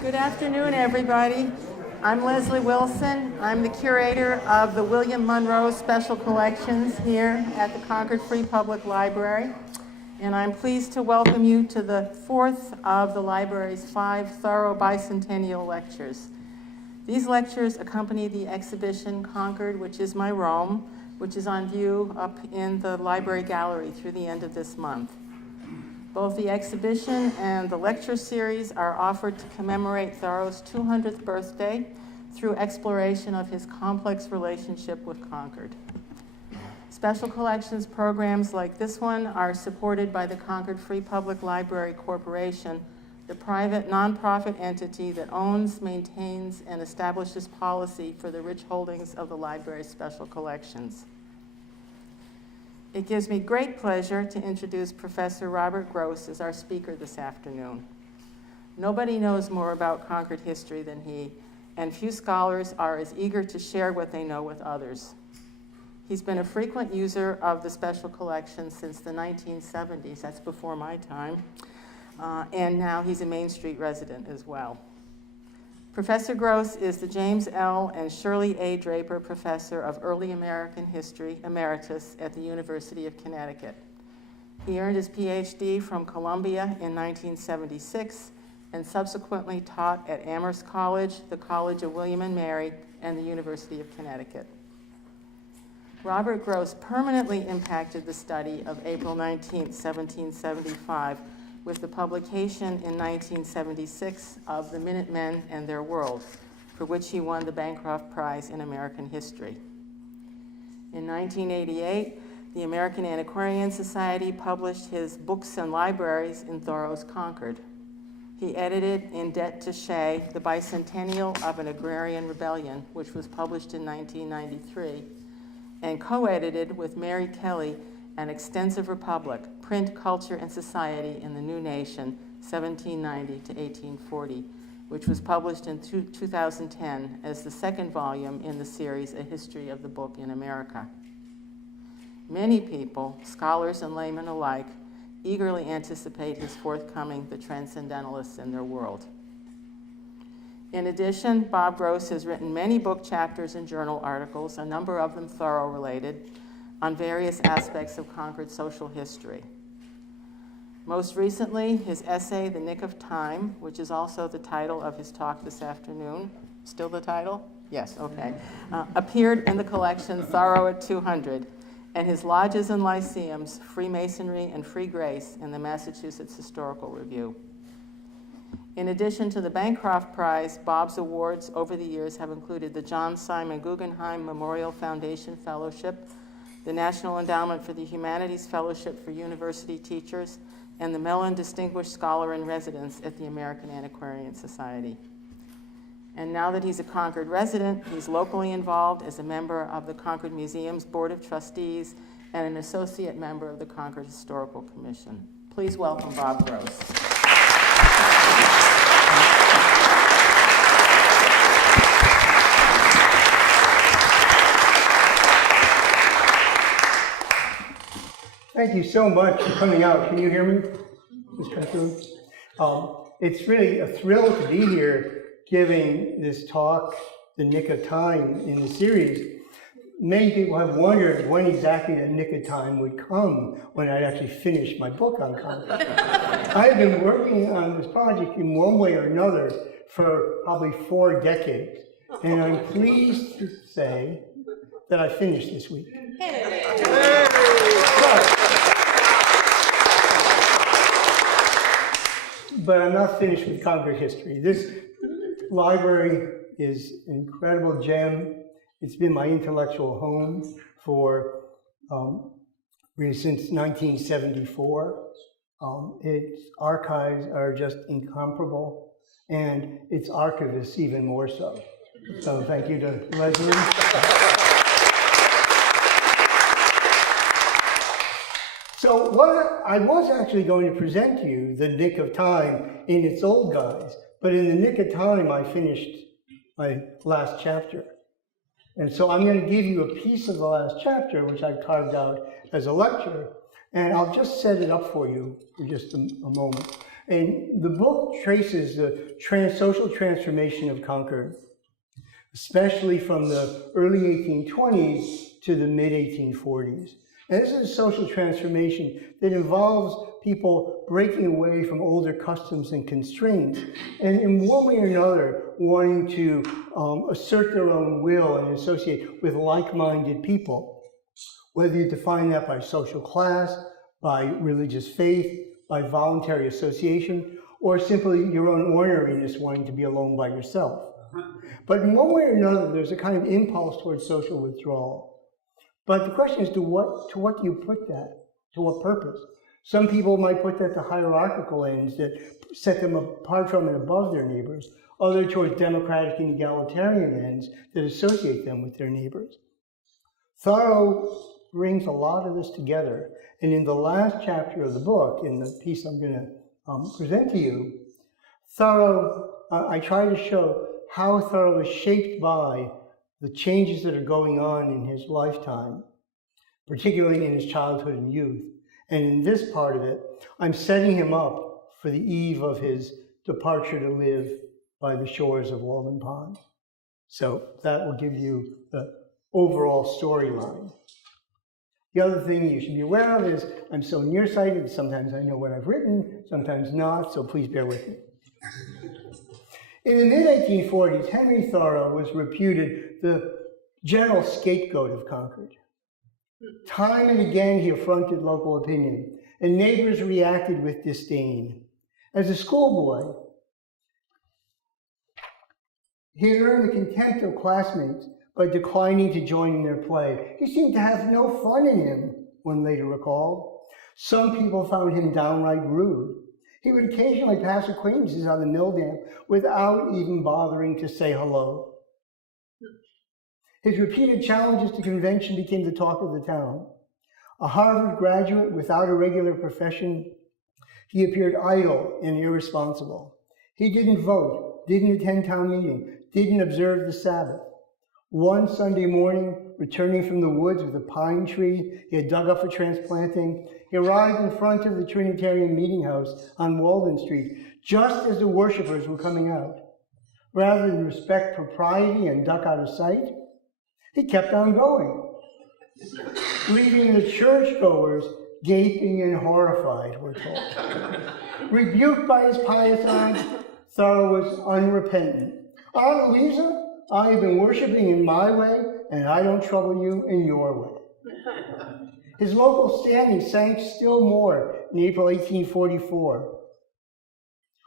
Good afternoon, everybody. I'm Leslie Wilson. I'm the curator of the William Monroe Special Collections here at the Concord Free Public Library. And I'm pleased to welcome you to the fourth of the library's 5 Thoreau Bicentennial Lectures. These lectures accompany the exhibition Concord, which is my Rome, which is on view up in the library gallery through the end of this month. Both the exhibition and the lecture series are offered to commemorate Thoreau's 200th birthday through exploration of his complex relationship with Concord. Special collections programs like this one are supported by the Concord Free Public Library Corporation, the private nonprofit entity that owns, maintains, and establishes policy for the rich holdings of the library's special collections. It gives me great pleasure to introduce Professor Robert Gross as our speaker this afternoon. Nobody knows more about Concord history than he, and few scholars are as eager to share what they know with others. He's been a frequent user of the special collection since the 1970s, that's before my time, and now he's a Main Street resident as well. Professor Gross is the James L. and Shirley A. Draper Professor of Early American History, Emeritus at the University of Connecticut. He earned his Ph.D. from Columbia in 1976 and subsequently taught at Amherst College, the College of William and Mary, and the University of Connecticut. Robert Gross permanently impacted the study of April 19, 1775, with the publication in 1976 of The Minutemen and Their World, for which he won the Bancroft Prize in American History. In 1988, the American Antiquarian Society published his Books and Libraries in Thoreau's Concord. He edited In Debt to Shea, The Bicentennial of an Agrarian Rebellion, which was published in 1993, and co-edited with Mary Kelly An Extensive Republic, Print, Culture, and Society in the New Nation, 1790 to 1840, which was published in 2010 as the second volume in the series A History of the Book in America. Many people, scholars and laymen alike, eagerly anticipate his forthcoming The Transcendentalists and Their World. In addition, Bob Gross has written many book chapters and journal articles, a number of them Thoreau-related, on various aspects of Concord's social history. Most recently, his essay, The Nick of Time, which is also the title of his talk this afternoon, still the title? Yes, okay, appeared in the collection Thoreau at 200, and his Lodges and Lyceums, Freemasonry and Free Grace in the Massachusetts Historical Review. In addition to the Bancroft Prize, Bob's awards over the years have included the John Simon Guggenheim Memorial Foundation Fellowship, the National Endowment for the Humanities Fellowship for University Teachers, and the Mellon Distinguished Scholar in Residence at the American Antiquarian Society. And now that he's a Concord resident, he's locally involved as a member of the Concord Museum's Board of Trustees and an associate member of the Concord Historical Commission. Please welcome Bob Gross. Thank you so much for coming out. Can you hear me, Ms. Cutler? It's really a thrill to be here giving this talk, The Nick of Time, in the series. Many people have wondered when exactly the nick of time would come when I'd actually finish my book on Concord. I've been working on this project in one way or another for probably 4 decades, and I'm pleased to say that I finished this week. But I'm not finished with Concord history. This library is an incredible gem. It's been my intellectual home for since 1974. Its archives are just incomparable, and its archivists even more so. So thank you to Leslie. So what I was actually going to present to you, The Nick of Time, in its old guise, but in The Nick of Time, I finished my last chapter. And so I'm going to give you a piece of the last chapter, which I've carved out as a lecture, and I'll just set it up for you for just a moment. And the book traces the social transformation of Concord, especially from the early 1820s to the mid-1840s. And this is a social transformation that involves people breaking away from older customs and constraints, and in one way or another wanting to assert their own will and associate with like-minded people, whether you define that by social class, by religious faith, by voluntary association, or simply your own orneriness wanting to be alone by yourself. But in one way or another, there's a kind of impulse towards social withdrawal. But the question is, to what do you put that? To what purpose? Some people might put that to hierarchical ends that set them apart from and above their neighbors, others towards democratic and egalitarian ends that associate them with their neighbors. Thoreau brings a lot of this together, and in the last chapter of the book, in the piece I'm going to present to you, Thoreau, I try to show how Thoreau is shaped by the changes that are going on in his lifetime, particularly in his childhood and youth. And in this part of it, I'm setting him up for the eve of his departure to live by the shores of Walden Pond. So that will give you the overall storyline. The other thing you should be aware of is I'm so nearsighted, sometimes I know what I've written, sometimes not, so please bear with me. In the mid-1840s, Henry Thoreau was reputed the general scapegoat of Concord. Time and again he affronted local opinion, and neighbors reacted with disdain. As a schoolboy, he earned the contempt of classmates by declining to join in their play. He seemed to have no fun in him, one later recalled. Some people found him downright rude. He would occasionally pass acquaintances on the mill dam without even bothering to say hello. His repeated challenges to convention became the talk of the town. A Harvard graduate without a regular profession, he appeared idle and irresponsible. He didn't vote, didn't attend town meeting, didn't observe the Sabbath. One Sunday morning, returning from the woods with a pine tree he had dug up for transplanting, he arrived in front of the Trinitarian Meeting House on Walden Street just as the worshipers were coming out. Rather than respect propriety and duck out of sight, he kept on going, leaving the churchgoers gaping and horrified, we're told. Rebuked by his pious aunt, Thoreau was unrepentant. Aunt Louisa, I have been worshiping in my way, and I don't trouble you in your way. His local standing sank still more in April 1844,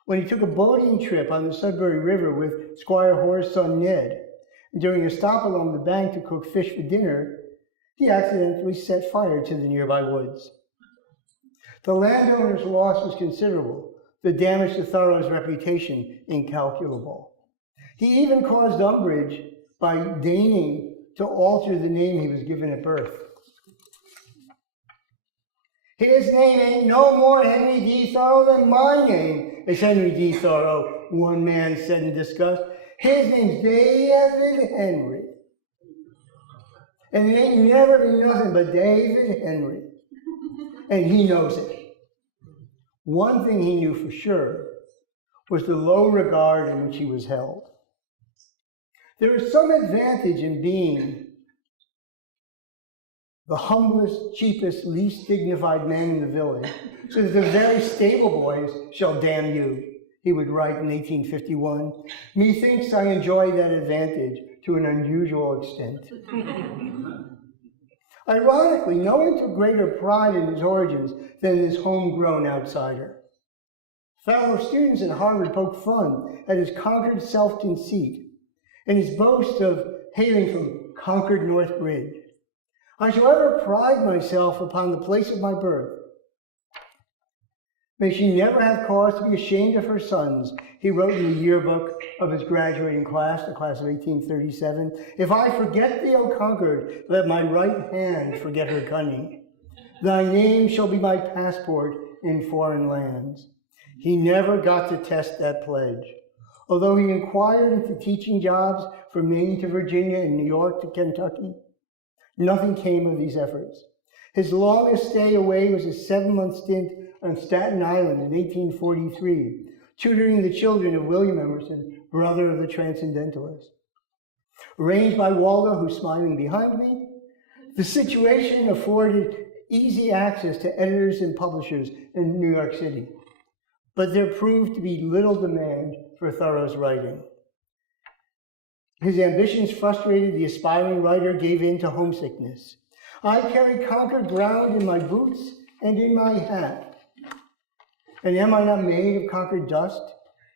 when he took a boating trip on the Sudbury River with Squire Hoare's son Ned. And during a stop along the bank to cook fish for dinner, he accidentally set fire to the nearby woods. The landowner's loss was considerable, the damage to Thoreau's reputation incalculable. He even caused umbrage by deigning to alter the name he was given at birth. His name ain't no more Henry D. Thoreau than my name is Henry D. Thoreau, one man said in disgust. His name's David Henry. And it ain't never been nothing but David Henry. And he knows it. One thing he knew for sure was the low regard in which he was held. There is some advantage in being the humblest, cheapest, least dignified man in the village, so that the very stable boys shall damn you, he would write in 1851. Methinks I enjoy that advantage to an unusual extent. Ironically, no one took greater pride in his origins than this homegrown outsider. Fellow students at Harvard poked fun at his Concord self-conceit and his boast of hailing from Concord North Bridge. I shall ever pride myself upon the place of my birth. May she never have cause to be ashamed of her sons, he wrote in the yearbook of his graduating class, the class of 1837. If I forget thee, O Concord, let my right hand forget her cunning. Thy name shall be my passport in foreign lands. He never got to test that pledge. Although he inquired into teaching jobs from Maine to Virginia and New York to Kentucky, nothing came of these efforts. His longest stay away was a 7-month stint on Staten Island in 1843, tutoring the children of William Emerson, brother of the Transcendentalists. Arranged by Waldo, who's smiling behind me, the situation afforded easy access to editors and publishers in New York City. But there proved to be little demand for Thoreau's writing. His ambitions frustrated, the aspiring writer gave in to homesickness. I carry Concord ground in my boots and in my hat. And am I not made of Concord dust?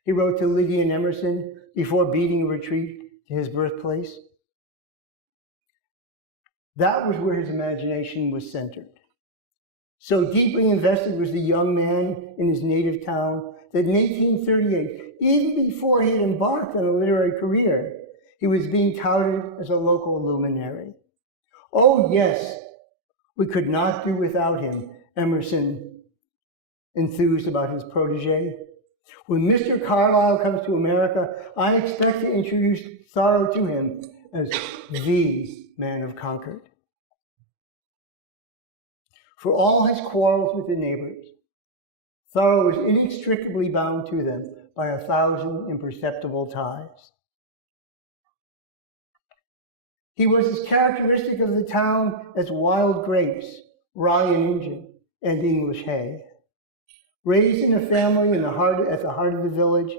He wrote to Lydia and Emerson before beating a retreat to his birthplace. That was where his imagination was centered. So deeply invested was the young man in his native town that in 1838, even before he had embarked on a literary career, he was being touted as a local luminary. Oh yes, we could not do without him, Emerson enthused about his protege. When Mr. Carlyle comes to America, I expect to introduce Thoreau to him as the man of Concord. For all his quarrels with the neighbors, Thoreau was inextricably bound to them by 1,000 imperceptible ties. He was as characteristic of the town as wild grapes, rye and Injun, and English hay. Raised in a family at the heart of the village,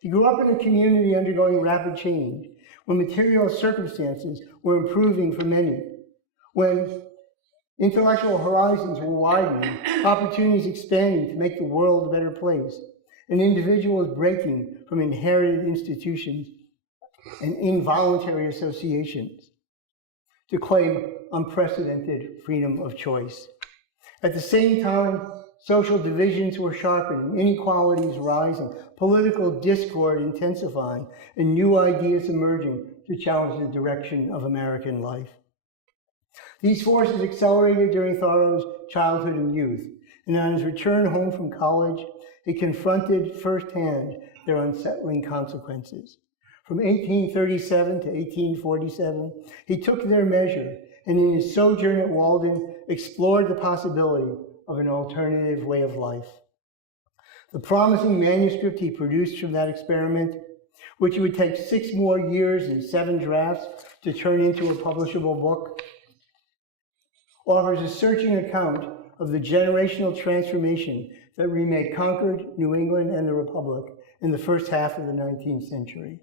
he grew up in a community undergoing rapid change, when material circumstances were improving for many, when intellectual horizons were widening, opportunities expanding to make the world a better place, and individuals breaking from inherited institutions and involuntary associations to claim unprecedented freedom of choice. At the same time, social divisions were sharpening, inequalities rising, political discord intensifying, and new ideas emerging to challenge the direction of American life. These forces accelerated during Thoreau's childhood and youth, and on his return home from college, he confronted firsthand their unsettling consequences. From 1837 to 1847, he took their measure, and in his sojourn at Walden, explored the possibility of an alternative way of life. The promising manuscript he produced from that experiment, which would take 6 more years and 7 drafts to turn into a publishable book, offers a searching account of the generational transformation that remade Concord, New England, and the Republic in the first half of the 19th century.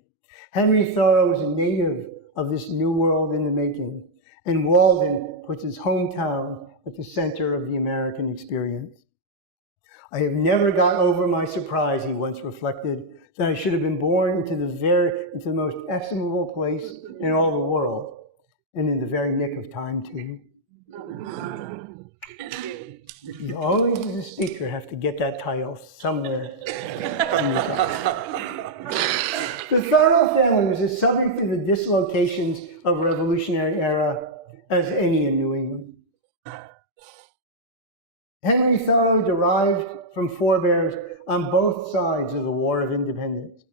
Henry Thoreau was a native of this new world in the making, and Walden puts his hometown at the center of the American experience. I have never got over my surprise, he once reflected, that I should have been born into the most estimable place in all the world, and in the very nick of time, too. You always, as a speaker, have to get that title somewhere. The Thoreau family was as subject to the dislocations of Revolutionary era as any in New England. Henry Thoreau derived from forebears on both sides of the War of Independence.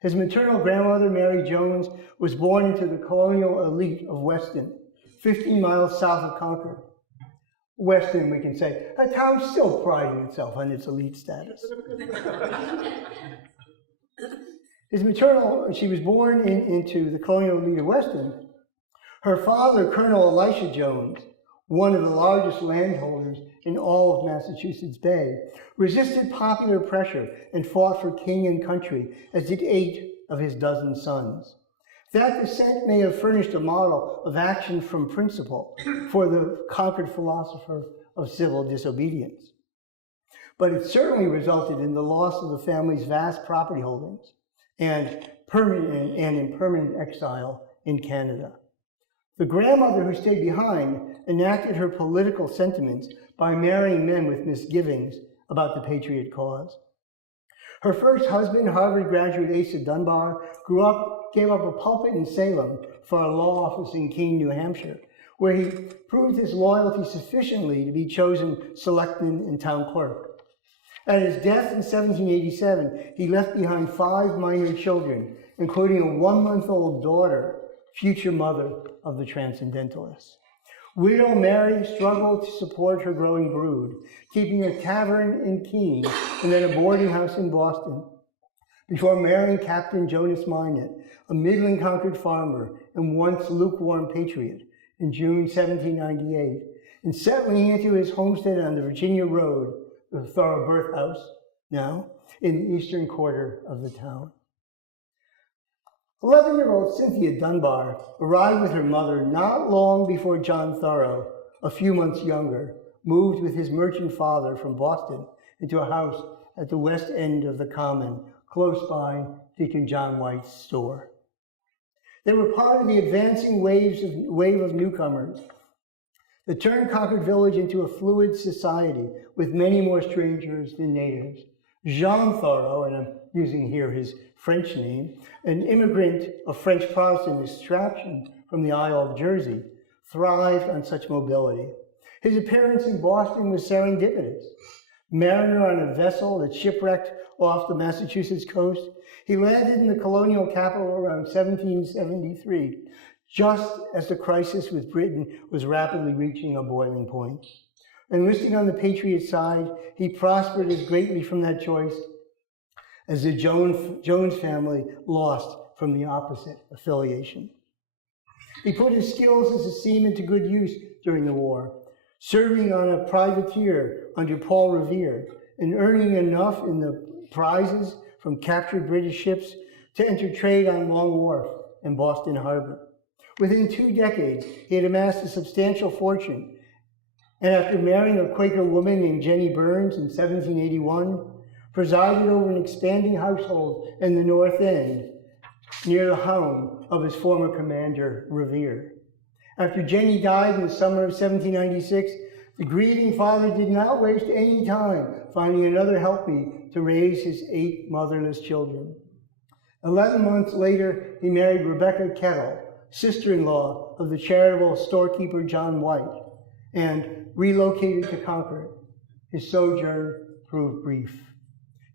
His maternal grandmother, Mary Jones, was born into the colonial elite of Weston, 15 miles south of Concord. Weston, we can say, a town still priding itself on its elite status. She was born into the colonial elite of Weston. Her father, Colonel Elisha Jones, one of the largest landholders in all of Massachusetts Bay, resisted popular pressure and fought for king and country, as did 8 of his dozen sons. That descent may have furnished a model of action from principle for the Concord philosopher of civil disobedience. But it certainly resulted in the loss of the family's vast property holdings and in permanent exile in Canada. The grandmother who stayed behind enacted her political sentiments by marrying men with misgivings about the patriot cause. Her first husband, Harvard graduate Asa Dunbar, gave up a pulpit in Salem for a law office in Keene, New Hampshire, where he proved his loyalty sufficiently to be chosen selectman and town clerk. At his death in 1787, he left behind 5 minor children, including a 1-month-old daughter, future mother of the Transcendentalists. Widow Mary struggled to support her growing brood, keeping a tavern in Keene and then a boarding house in Boston, before marrying Captain Jonas Minot, a Midland Concord farmer and once lukewarm patriot, in June 1798, and settling into his homestead on the Virginia Road, the Thoreau birth house now, in the eastern quarter of the town. 11-year-old Cynthia Dunbar arrived with her mother not long before John Thoreau, a few months younger, moved with his merchant father from Boston into a house at the west end of the Common, close by Deacon John White's store. They were part of the advancing wave of newcomers that turned Concord Village into a fluid society with many more strangers than natives. Jean Thoreau, and I'm using here his French name, an immigrant of French Protestant extraction from the Isle of Jersey, thrived on such mobility. His appearance in Boston was serendipitous. Mariner on a vessel that shipwrecked off the Massachusetts coast, he landed in the colonial capital around 1773, just as the crisis with Britain was rapidly reaching a boiling point. Enlisting on the Patriot side, he prospered as greatly from that choice as the Jones family lost from the opposite affiliation. He put his skills as a seaman to good use during the war, serving on a privateer under Paul Revere and earning enough in the prizes from captured British ships to enter trade on Long Wharf and Boston Harbor. Within 2 decades, he had amassed a substantial fortune, and after marrying a Quaker woman named Jenny Burns in 1781, presided over an expanding household in the North End, near the home of his former commander, Revere. After Jenny died in the summer of 1796, the grieving father did not waste any time finding another helpmeet to raise his 8 motherless children. 11 months later, he married Rebecca Kettle, sister-in-law of the charitable storekeeper John White, and relocated to Concord. His sojourn proved brief.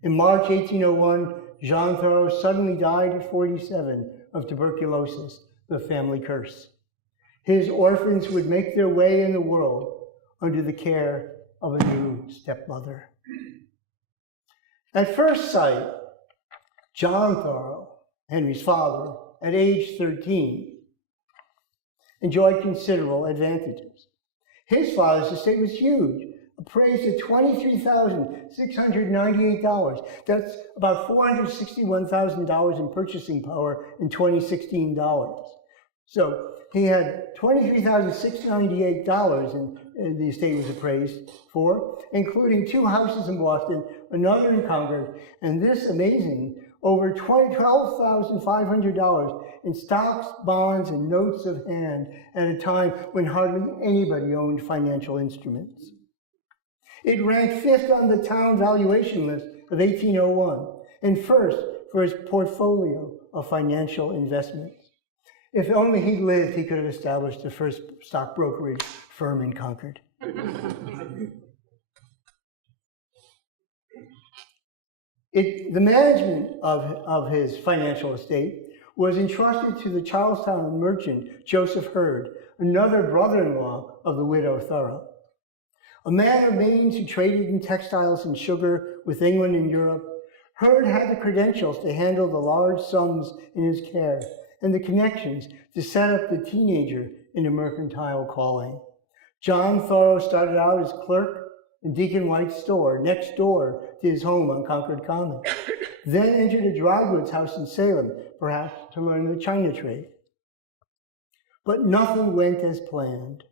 In March 1801, Jean Thoreau suddenly died at 47 of tuberculosis, the family curse. His orphans would make their way in the world under the care of a new stepmother. At first sight, John Thoreau, Henry's father, at age 13, enjoyed considerable advantages. His father's estate was huge, appraised at $23,698. That's about $461,000 in purchasing power in 2016 dollars. So he had $23,698 and the estate was appraised for, including 2 houses in Boston, another in Concord, and this amazing, over $12,500 in stocks, bonds, and notes of hand at a time when hardly anybody owned financial instruments. It ranked 5th on the town valuation list of 1801 and 1st for his portfolio of financial investments. If only he'd lived, he could have established the first stock brokerage firm in Concord. The management of his financial estate was entrusted to the Charlestown merchant Joseph Hurd, another brother-in-law of the widow Thoreau. A man of means who traded in textiles and sugar with England and Europe, Hurd had the credentials to handle the large sums in his care and the connections to set up the teenager in a mercantile calling. John Thoreau started out as clerk in Deacon White's store next door to his home on Concord Common, then entered a dry goods house in Salem, perhaps to learn the China trade. But nothing went as planned.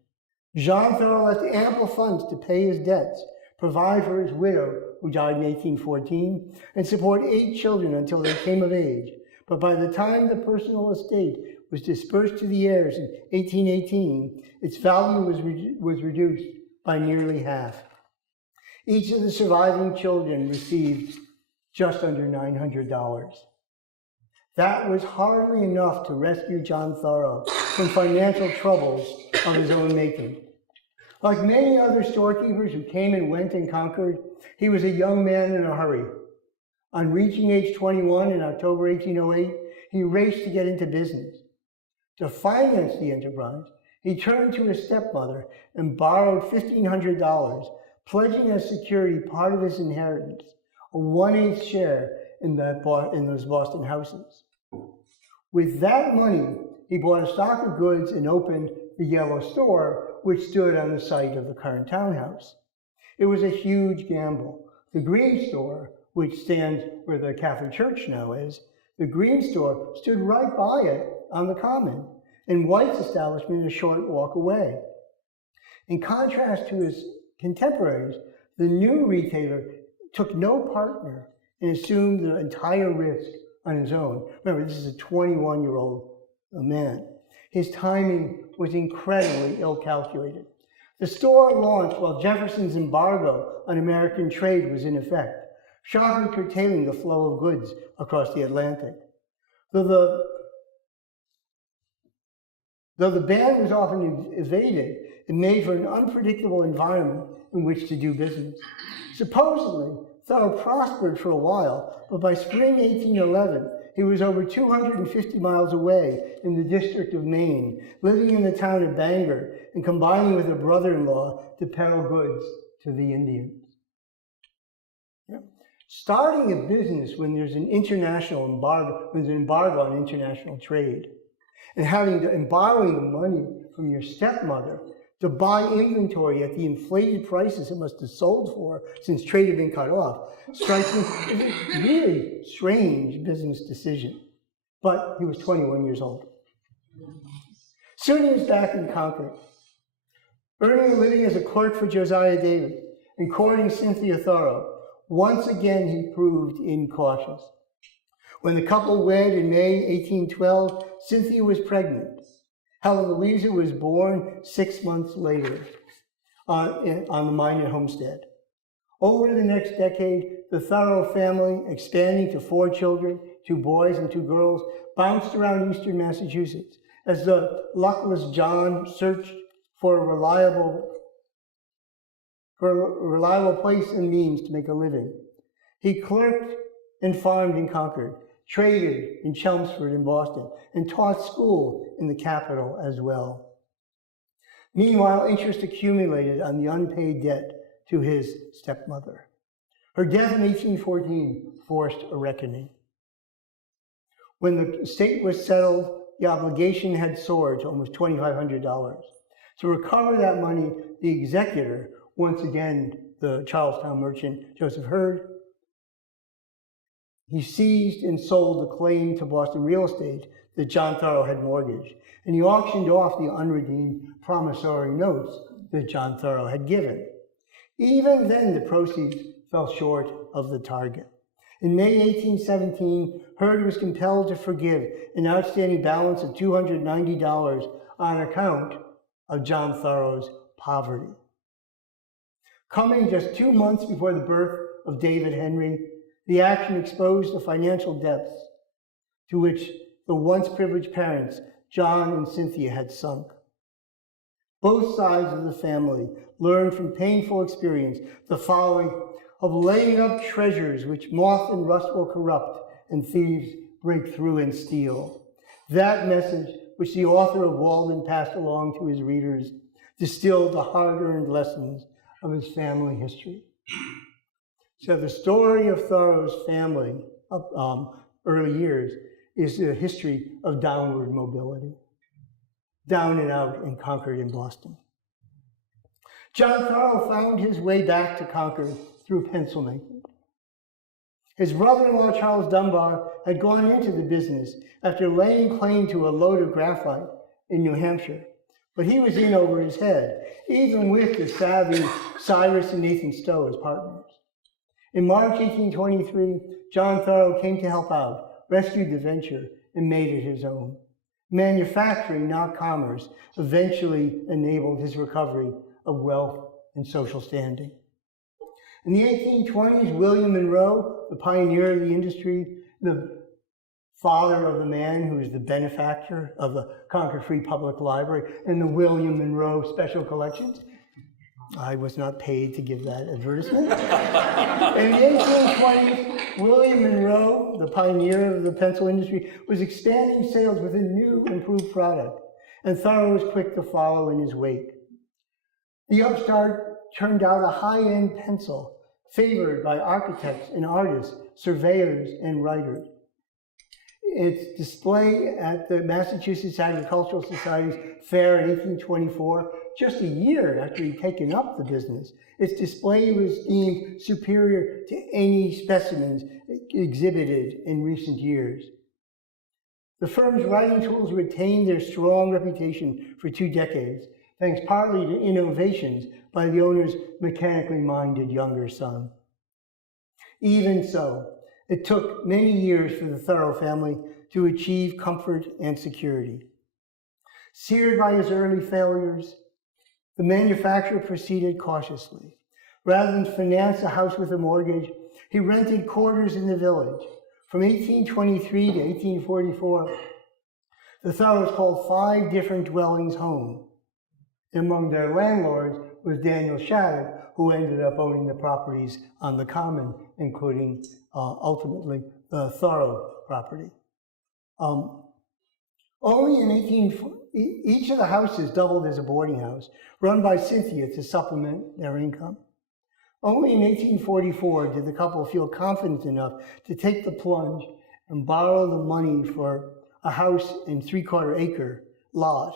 Jean Thoreau left ample funds to pay his debts, provide for his widow, who died in 1814, and support 8 children until they came of age. But by the time the personal estate was dispersed to the heirs in 1818, its value was reduced by nearly half. Each of the surviving children received just under $900. That was hardly enough to rescue John Thoreau from financial troubles of his own making. Like many other storekeepers who came and went in Concord, he was a young man in a hurry. On reaching age 21 in October 1808, he raced to get into business. To finance the enterprise, He turned to his stepmother and borrowed $1,500, pledging as security part of his inheritance, a 1/8 share in those Boston houses. With that money, he bought a stock of goods and opened the Yellow Store, which stood on the site of the current townhouse. It was a huge gamble. The Green Store, which stands where the Catholic Church now is, the Green Store stood right by it on the Common, and White's establishment a short walk away. In contrast to his contemporaries, the new retailer took no partner and assumed the entire risk on his own. Remember, this is a 21-year-old man. His timing was incredibly ill-calculated. The store launched while Jefferson's embargo on American trade was in effect, sharply curtailing the flow of goods across the Atlantic. Though the ban was often evaded, it made for an unpredictable environment in which to do business. Supposedly, Thoreau prospered for a while, but by spring 1811, he was over 250 miles away in the District of Maine, living in the town of Bangor and combining with a brother-in-law to peddle goods to the Indians. Yeah. Starting a business when there's an international embargo, when there's an embargo on international trade, and borrowing the money from your stepmother to buy inventory at the inflated prices it must have sold for since trade had been cut off, strikes me as a really strange business decision. But he was 21 years old. Soon he was back in Concord, earning a living as a clerk for Josiah Davis and courting Cynthia Thoreau. Once again, he proved incautious. When the couple wed in May 1812, Cynthia was pregnant. Helen Louisa was born 6 months later on the Minot homestead. Over the next decade, the Thoreau family, expanding to 4 children, 2 boys and 2 girls, bounced around eastern Massachusetts as the luckless John searched for a reliable place and means to make a living. He clerked and farmed in Concord, traded in Chelmsford and Boston, and taught school in the capital as well. Meanwhile, interest accumulated on the unpaid debt to his stepmother. Her death in 1814 forced a reckoning. When the estate was settled, the obligation had soared to almost $2,500. To recover that money, the executor, once again the Charlestown merchant Joseph Hurd, he seized and sold the claim to Boston real estate that John Thoreau had mortgaged, and he auctioned off the unredeemed promissory notes that John Thoreau had given. Even then, the proceeds fell short of the target. In May 1817, Hurd was compelled to forgive an outstanding balance of $290 on account of John Thoreau's poverty. Coming just 2 months before the birth of David Henry, the action exposed the financial depths to which the once privileged parents, John and Cynthia, had sunk. Both sides of the family learned from painful experience the following of laying up treasures which moth and rust will corrupt and thieves break through and steal. That message, which the author of Walden passed along to his readers, distilled the hard-earned lessons of his family history. So the story of Thoreau's family, early years, is a history of downward mobility, down and out in Concord and Boston. John Thoreau found his way back to Concord through pencil making. His brother-in-law, Charles Dunbar, had gone into the business after laying claim to a load of graphite in New Hampshire, but he was in over his head, even with the savvy Cyrus and Nathan Stowe as partners. In March 1823, John Thoreau came to help out, rescued the venture, and made it his own. Manufacturing, not commerce, eventually enabled his recovery of wealth and social standing. In the 1820s, William Monroe, the pioneer of the industry, the father of the man who is the benefactor of the Concord Free Public Library and the William Monroe Special Collections. I was not paid to give that advertisement. In the 1820s, William Monroe, the pioneer of the pencil industry, was expanding sales with a new, improved product. and Thoreau was quick to follow in his wake. The upstart turned out a high-end pencil favored by architects and artists, surveyors and writers. Its display at the Massachusetts Agricultural Society's fair in 1824, just a year after he'd taken up the business, its display was deemed superior to any specimens exhibited in recent years. The firm's writing tools retained their strong reputation for 2 decades, thanks partly to innovations by the owner's mechanically minded younger son. Even so, it took many years for the Thoreau family to achieve comfort and security. Seared by his early failures, the manufacturer proceeded cautiously. Rather than finance a house with a mortgage, he rented quarters in the village. From 1823 to 1844, the Thoreaus called 5 different dwellings home. Among their landlords was Daniel Shattuck, who ended up owning the properties on the common, including ultimately the Thoreau property. Only in each of the houses doubled as a boarding house, run by Cynthia to supplement their income. Only in 1844 did the couple feel confident enough to take the plunge and borrow the money for a house and 3/4 acre lot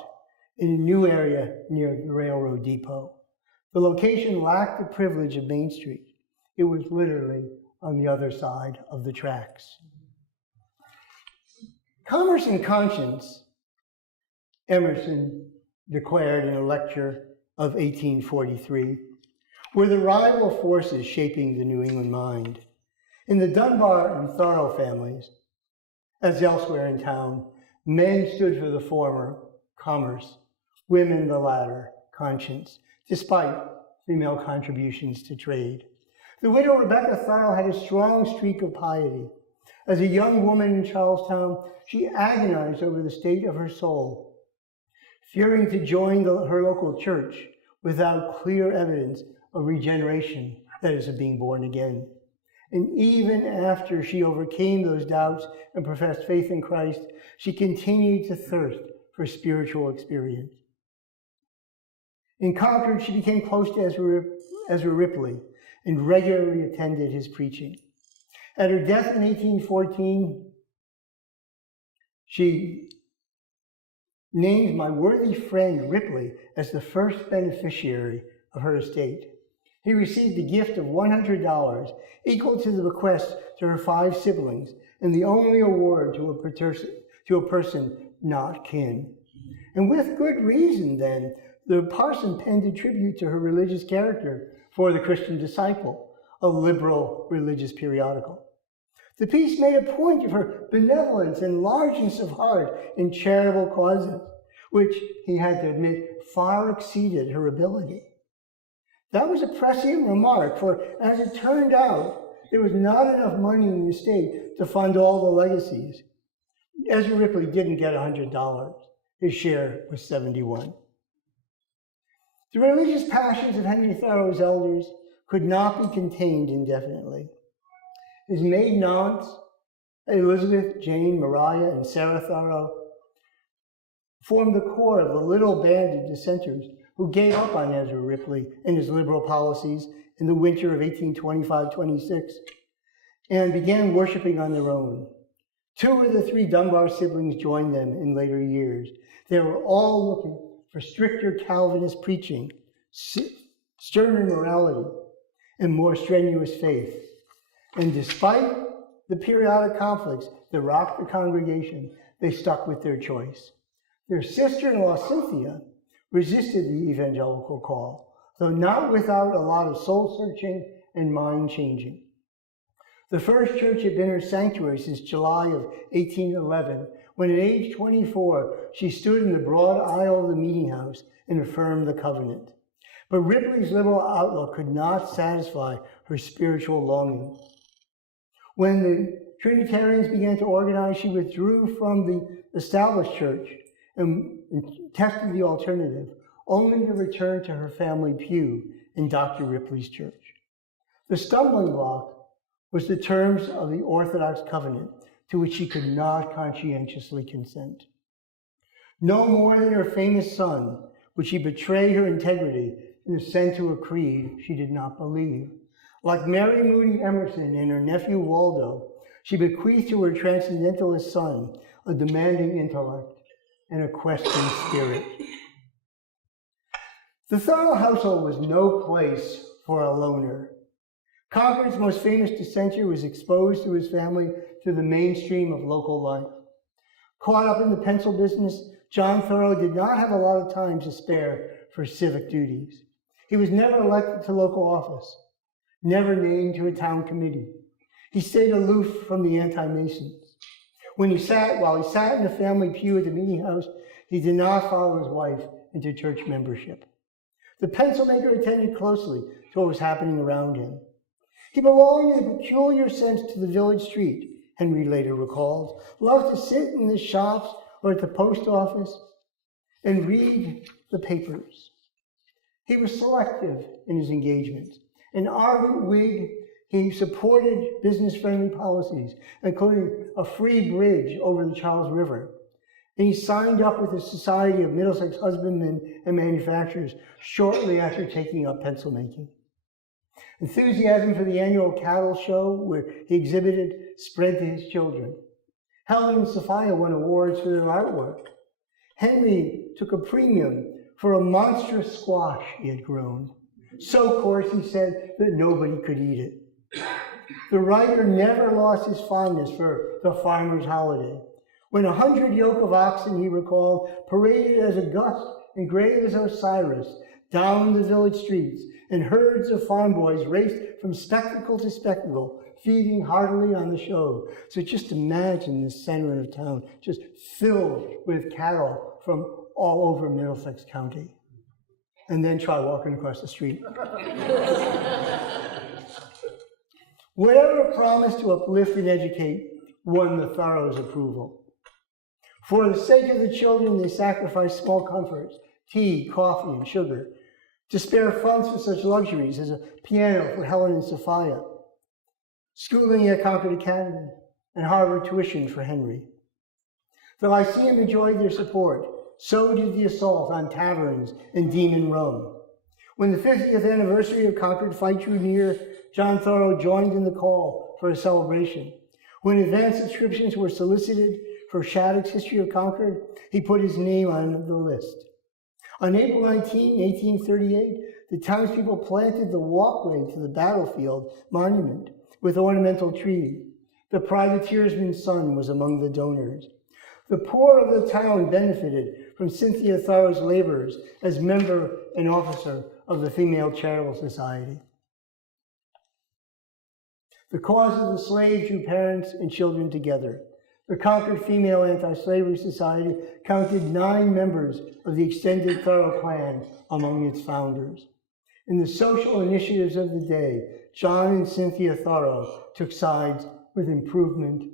in a new area near the railroad depot. The location lacked the privilege of Main Street. It was literally on the other side of the tracks. Commerce and conscience, Emerson declared in a lecture of 1843, were the rival forces shaping the New England mind. In the Dunbar and Thoreau families, as elsewhere in town, men stood for the former, commerce, women the latter, conscience, despite female contributions to trade. The widow Rebecca Thoreau had a strong streak of piety. As a young woman in Charlestown, she agonized over the state of her soul, fearing to join her local church without clear evidence of regeneration, that is, of being born again. And even after she overcame those doubts and professed faith in Christ, she continued to thirst for spiritual experience. In Concord, she became close to Ezra Ripley and regularly attended his preaching. At her death in 1814, she named my worthy friend Ripley as the first beneficiary of her estate. He received the gift of $100, equal to the bequest to her 5 siblings, and the only award to a person not kin. And with good reason, then, the parson penned a tribute to her religious character for the Christian Disciple, a liberal religious periodical. The piece made a point of her benevolence and largeness of heart in charitable causes, which, he had to admit, far exceeded her ability. That was a prescient remark, for as it turned out, there was not enough money in the estate to fund all the legacies. Ezra Ripley didn't get $100. His share was $71. The religious passions of Henry Thoreau's elders could not be contained indefinitely. His maiden aunts, Elizabeth, Jane, Maria, and Sarah Thoreau, formed the core of the little band of dissenters who gave up on Ezra Ripley and his liberal policies in the winter of 1825-26 and began worshiping on their own. 2 of the 3 Dunbar siblings joined them in later years. They were all looking for stricter Calvinist preaching, sterner morality, and more strenuous faith. And despite the periodic conflicts that rocked the congregation, they stuck with their choice. Their sister-in-law, Cynthia, resisted the evangelical call, though not without a lot of soul-searching and mind-changing. The first church had been her sanctuary since July of 1811, when at age 24, she stood in the broad aisle of the meeting house and affirmed the covenant. But Ripley's liberal outlook could not satisfy her spiritual longing. When the Trinitarians began to organize, she withdrew from the established church and tested the alternative, only to return to her family pew in Dr. Ripley's church. The stumbling block was the terms of the Orthodox covenant, to which she could not conscientiously consent. No more than her famous son would she betray her integrity and assent to a creed she did not believe. Like Mary Moody Emerson and her nephew Waldo, she bequeathed to her transcendentalist son a demanding intellect and a questioning spirit. The Thoreau household was no place for a loner. Concord's most famous dissenter was exposed through his family to the mainstream of local life. Caught up in the pencil business, John Thoreau did not have a lot of time to spare for civic duties. He was never elected to local office, never named to a town committee. He stayed aloof from the anti-Masons. While he sat in the family pew at the meeting house, he did not follow his wife into church membership. The pencil maker attended closely to what was happening around him. He belonged in a peculiar sense to the village street, Henry later recalled, loved to sit in the shops or at the post office and read the papers. He was selective in his engagements. An ardent Whig, he supported business-friendly policies, including a free bridge over the Charles River. And he signed up with the Society of Middlesex Husbandmen and Manufacturers shortly after taking up pencil making. Enthusiasm for the annual cattle show, where he exhibited, spread to his children. Helen and Sophia won awards for their artwork. Henry took a premium for a monstrous squash he had grown. So coarse, he said, that nobody could eat it. The writer never lost his fondness for the farmer's holiday. When 100 yoke of oxen, he recalled, paraded as august and great as Osiris down the village streets, and herds of farm boys raced from spectacle to spectacle, feeding heartily on the show. So just imagine the center of town just filled with cattle from all over Middlesex County. And then try walking across the street. Whatever promised to uplift and educate won the Thoreau's approval. For the sake of the children, they sacrificed small comforts, tea, coffee, and sugar, to spare funds for such luxuries as a piano for Helen and Sophia, schooling at Concord Academy, and Harvard tuition for Henry. The Lyceum enjoyed their support. So did the assault on taverns and demon rum. When the 50th anniversary of Concord fight drew near, John Thoreau joined in the call for a celebration. When advance subscriptions were solicited for Shattuck's History of Concord, he put his name on the list. On April 19, 1838, the townspeople planted the walkway to the battlefield monument with ornamental trees. The privateersman's son was among the donors. The poor of the town benefited from Cynthia Thoreau's labors as member and officer of the Female Charitable Society. The cause of the slave drew parents and children together. The Concord Female Anti-Slavery Society counted 9 members of the extended Thoreau clan among its founders. In the social initiatives of the day, John and Cynthia Thoreau took sides with improvement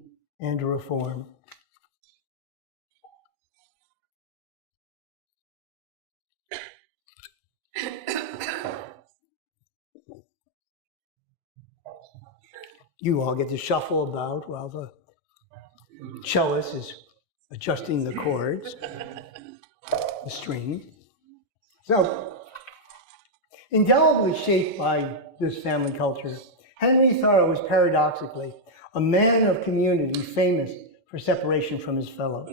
and reform. You all get to shuffle about while the cellist is adjusting the chords, the strings. So, indelibly shaped by this family culture, Henry Thoreau was paradoxically a man of community famous for separation from his fellows,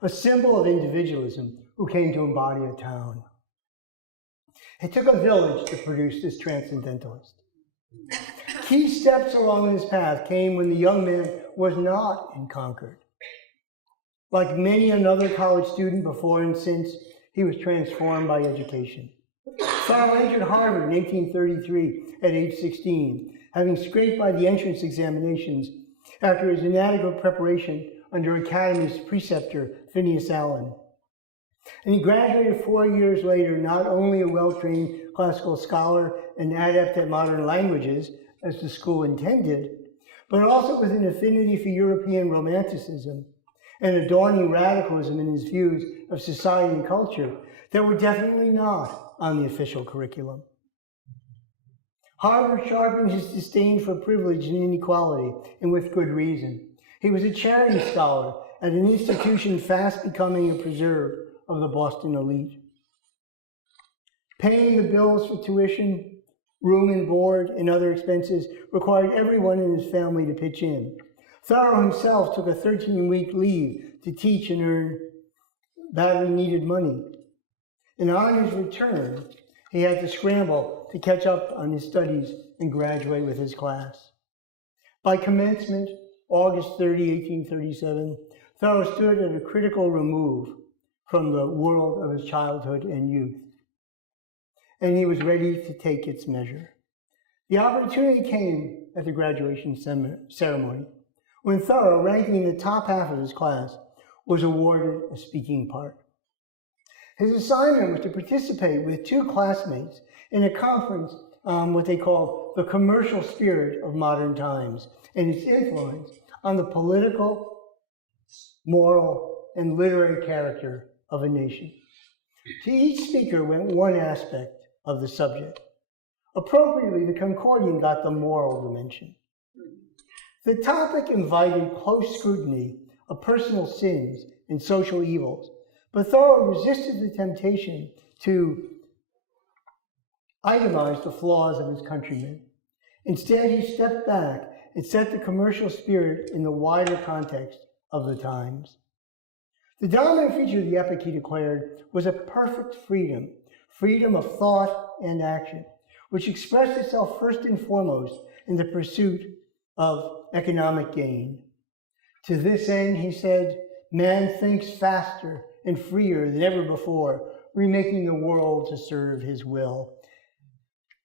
a symbol of individualism who came to embody a town. It took a village to produce this transcendentalist. Key steps along this path came when the young man was not in Concord. Like many another college student before and since, he was transformed by education. Thoreau entered Harvard in 1833 at age 16, having scraped by the entrance examinations after his inadequate preparation under Academy's preceptor, Phineas Allen. And he graduated 4 years later, not only a well-trained classical scholar and adept at modern languages, as the school intended, but also with an affinity for European Romanticism and a dawning radicalism in his views of society and culture that were definitely not on the official curriculum. Harvard sharpened his disdain for privilege and inequality, and with good reason. He was a charity scholar at an institution fast becoming a preserve of the Boston elite. Paying the bills for tuition, room and board, and other expenses required everyone in his family to pitch in. Thoreau himself took a 13-week leave to teach and earn badly needed money. And on his return, he had to scramble to catch up on his studies and graduate with his class. By commencement, August 30, 1837, Thoreau stood at a critical remove from the world of his childhood and youth, and he was ready to take its measure. The opportunity came at the graduation ceremony when Thoreau, ranking in the top half of his class, was awarded a speaking part. His assignment was to participate with two classmates in a conference on what they call the commercial spirit of modern times and its influence on the political, moral, and literary character of a nation. To each speaker went one aspect of the subject. Appropriately, the Concordian got the moral dimension. The topic invited close scrutiny of personal sins and social evils, but Thoreau resisted the temptation to itemize the flaws of his countrymen. Instead, he stepped back and set the commercial spirit in the wider context of the times. The dominant feature of the epic, he declared, was a perfect freedom, freedom of thought and action, which expressed itself first and foremost in the pursuit of economic gain. To this end, he said, man thinks faster and freer than ever before, remaking the world to serve his will.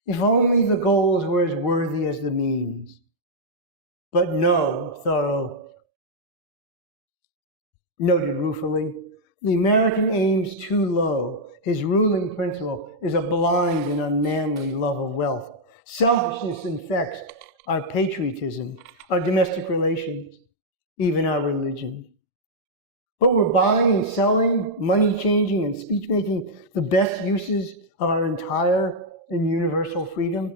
If only the goals were as worthy as the means. But no, Thoreau noted ruefully, the American aims too low. His ruling principle is a blind and unmanly love of wealth. Selfishness infects our patriotism, our domestic relations, even our religion. But we're buying and selling, money changing, and speech making the best uses of our entire and universal freedom.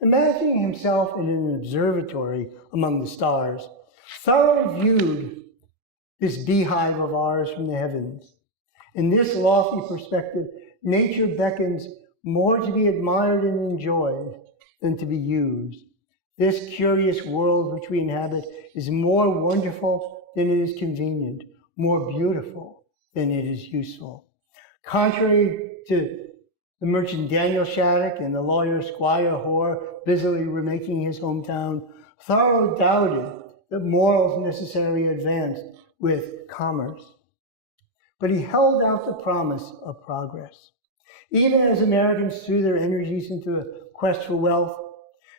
Imagining himself in an observatory among the stars, Thoreau viewed this beehive of ours from the heavens. In this lofty perspective, nature beckons more to be admired and enjoyed than to be used. This curious world which we inhabit is more wonderful than it is convenient, more beautiful than it is useful. Contrary to the merchant Daniel Shattuck and the lawyer Squire Hoare busily remaking his hometown, Thoreau doubted that morals necessarily advanced with commerce. But he held out the promise of progress. Even as Americans threw their energies into the quest for wealth,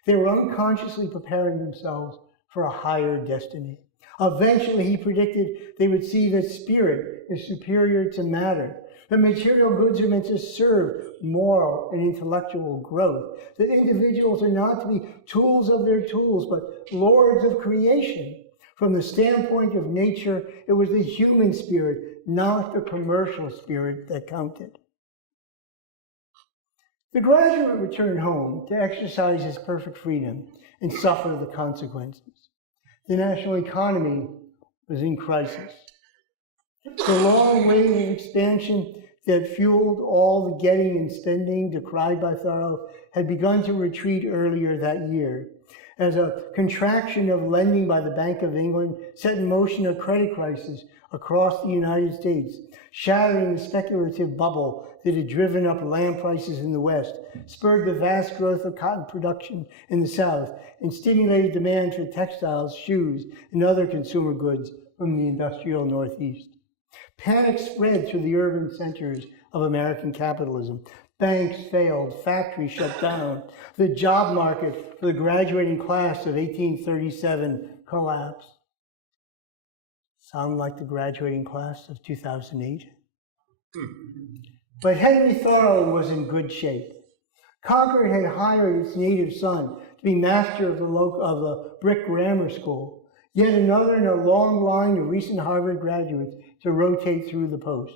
they were unconsciously preparing themselves for a higher destiny. Eventually, he predicted they would see that spirit is superior to matter, that material goods are meant to serve moral and intellectual growth, that individuals are not to be tools of their tools, but lords of creation. From the standpoint of nature, it was the human spirit, not the commercial spirit, that counted. The graduate returned home to exercise his perfect freedom and suffer the consequences. The national economy was in crisis. The long wave of expansion that fueled all the getting and spending decried by Thoreau had begun to retreat earlier that year, as a contraction of lending by the Bank of England set in motion a credit crisis across the United States, shattering the speculative bubble that had driven up land prices in the West, spurred the vast growth of cotton production in the South, and stimulated demand for textiles, shoes, and other consumer goods from the industrial Northeast. Panic spread through the urban centers of American capitalism. Banks failed, factories shut down. The job market for the graduating class of 1837 collapsed. Sound like the graduating class of 2008? But Henry Thoreau was in good shape. Concord had hired its native son to be master of the Brick Grammar School, yet another in a long line of recent Harvard graduates to rotate through the post.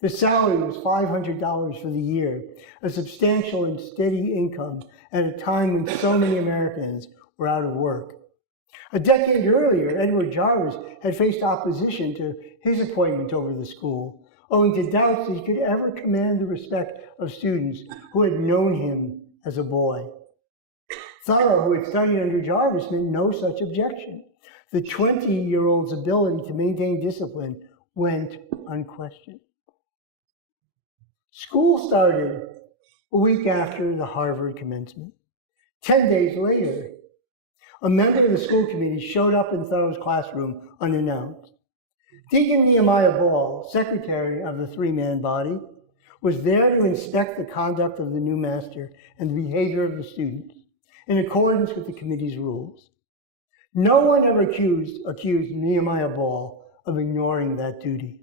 The salary was $500 for the year, a substantial and steady income at a time when so many Americans were out of work. A decade earlier, Edward Jarvis had faced opposition to his appointment over the school, owing to doubts that he could ever command the respect of students who had known him as a boy. Thoreau, who had studied under Jarvis, meant no such objection. The 20-year-old's ability to maintain discipline went unquestioned. School started a week after the Harvard commencement. 10 days later, a member of the school committee showed up in Thoreau's classroom unannounced. Deacon Nehemiah Ball, secretary of the three-man body, was there to inspect the conduct of the new master and the behavior of the students in accordance with the committee's rules. No one ever accused Nehemiah Ball of ignoring that duty.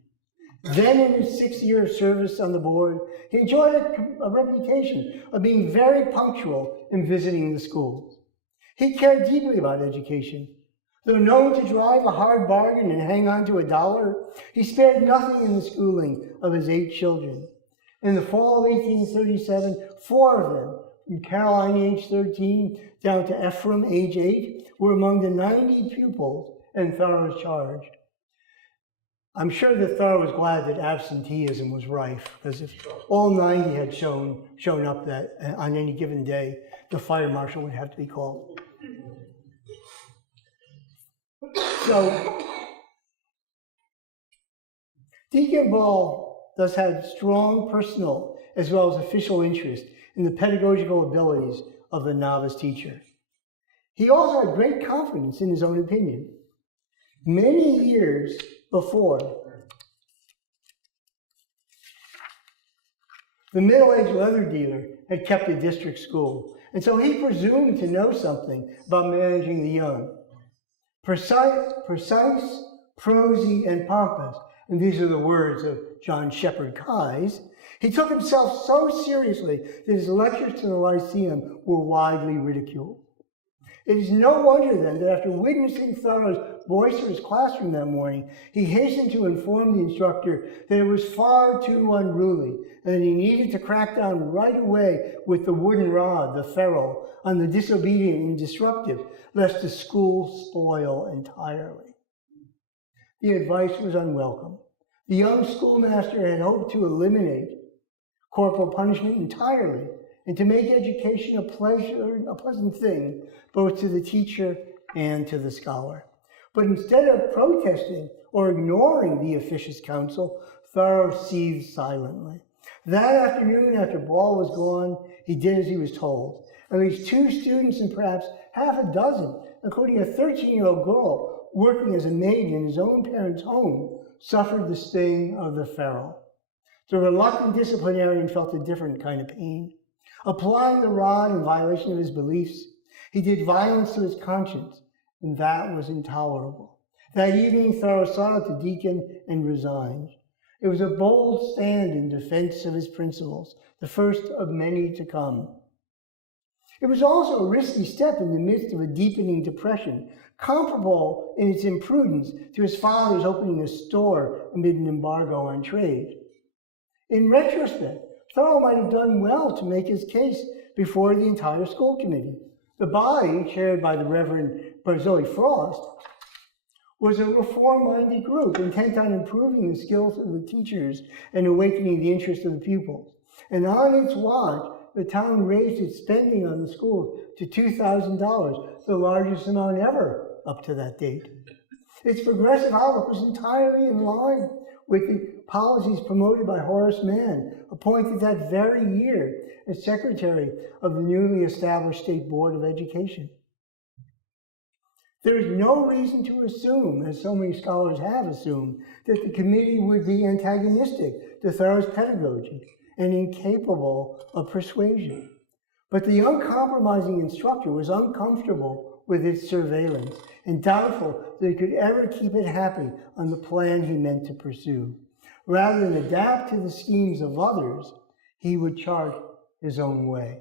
Then in his 6th year of service on the board, he enjoyed a reputation of being very punctual in visiting the schools. He cared deeply about education. Though known to drive a hard bargain and hang on to $1, he spared nothing in the schooling of his 8 children. In the fall of 1837, 4 of them, from Caroline, age 13, down to Ephraim, age 8, were among the 90 pupils in Thoreau's charge. I'm sure that Thoreau was glad that absenteeism was rife, because if all 90 had shown up that on any given day, the fire marshal would have to be called. So, Deacon Ball thus had strong personal as well as official interest in the pedagogical abilities of the novice teacher. He also had great confidence in his own opinion. Many years before, the middle-aged leather dealer had kept a district school, and so he presumed to know something about managing the young. Precise, prosy, and pompous, and these are the words of John Shepherd Keyes, he took himself so seriously that his lectures to the Lyceum were widely ridiculed. It is no wonder then that after witnessing Thoreau's boisterous classroom that morning, he hastened to inform the instructor that it was far too unruly and that he needed to crack down right away with the wooden rod, the ferule, on the disobedient and disruptive, lest the school spoil entirely. The advice was unwelcome. The young schoolmaster had hoped to eliminate corporal punishment entirely and to make education a pleasant thing both to the teacher and to the scholar. But instead of protesting or ignoring the officious counsel, Thoreau seethed silently. That afternoon, after Ball was gone, he did as he was told. At least 2 students and perhaps half a dozen, including a 13-year-old girl working as a maid in his own parents' home, suffered the sting of the ferule. The reluctant disciplinarian felt a different kind of pain. Applying the rod in violation of his beliefs, he did violence to his conscience, and that was intolerable. That evening, Thoreau sought out the deacon and resigned. It was a bold stand in defense of his principles, the first of many to come. It was also a risky step in the midst of a deepening depression, comparable in its imprudence to his father's opening a store amid an embargo on trade. In retrospect, Thoreau might have done well to make his case before the entire school committee. The body, chaired by the Reverend Barzillai Frost, was a reform-minded group intent on improving the skills of the teachers and awakening the interest of the pupils. And on its watch, the town raised its spending on the schools to $2,000, the largest amount ever up to that date. Its progressive outlook was entirely in line with the policies promoted by Horace Mann, appointed that very year as secretary of the newly established State Board of Education. There is no reason to assume, as so many scholars have assumed, that the committee would be antagonistic to Thoreau's pedagogy and incapable of persuasion. But the uncompromising instructor was uncomfortable with its surveillance and doubtful that he could ever keep it happy on the plan he meant to pursue. Rather than adapt to the schemes of others, he would chart his own way.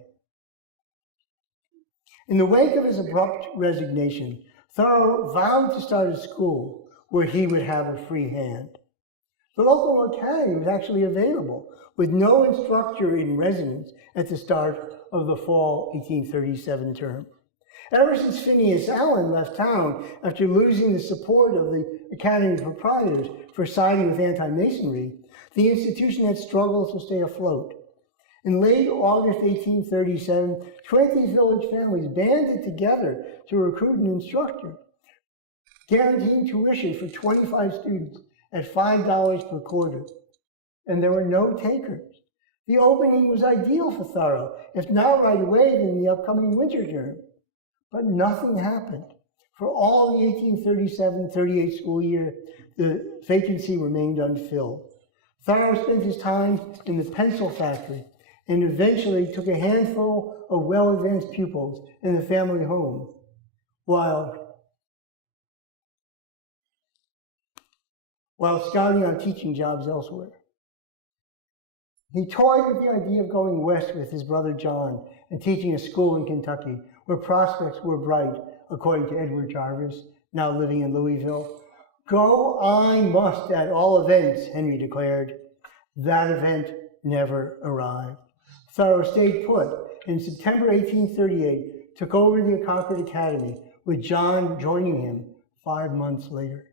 In the wake of his abrupt resignation, Thoreau vowed to start a school where he would have a free hand. The local academy was actually available, with no instructor in residence at the start of the fall 1837 term. Ever since Phineas Allen left town after losing the support of the academy proprietors for siding with anti-Masonry, the institution had struggled to stay afloat. In late August 1837, 20 village families banded together to recruit an instructor, guaranteeing tuition for 25 students at $5 per quarter. And there were no takers. The opening was ideal for Thoreau, if not right away, then in the upcoming winter term. But nothing happened. For all the 1837-38 school year, the vacancy remained unfilled. Thoreau spent his time in the pencil factory and eventually took a handful of well-advanced pupils in the family home while scouting on teaching jobs elsewhere. He toyed with the idea of going west with his brother John and teaching a school in Kentucky where prospects were bright, according to Edward Jarvis, now living in Louisville. Go I must at all events, Henry declared. That event never arrived. Thoreau stayed put. In September 1838, took over the Concord Academy, with John joining him 5 months later.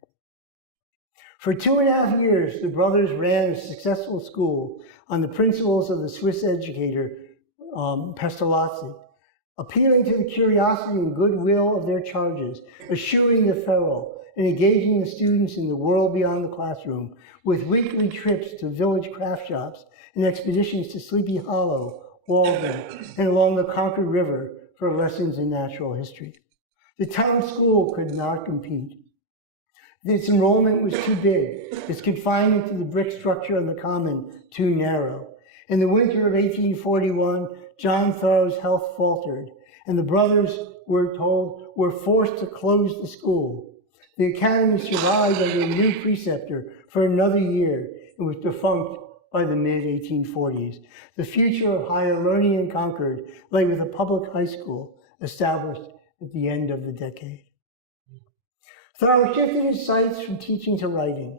For 2.5 years, the brothers ran a successful school on the principles of the Swiss educator Pestalozzi, appealing to the curiosity and goodwill of their charges, eschewing the feral, and engaging the students in the world beyond the classroom, with weekly trips to village craft shops and expeditions to Sleepy Hollow, Walden, and along the Concord River for lessons in natural history. The town school could not compete. Its enrollment was too big, its confinement to the brick structure on the common too narrow. In the winter of 1841, John Thoreau's health faltered, and the brothers, we're told, were forced to close the school. The academy survived under a new preceptor for another year and was defunct by the mid-1840s. The future of higher learning in Concord lay with a public high school established at the end of the decade. Thoreau shifted his sights from teaching to writing.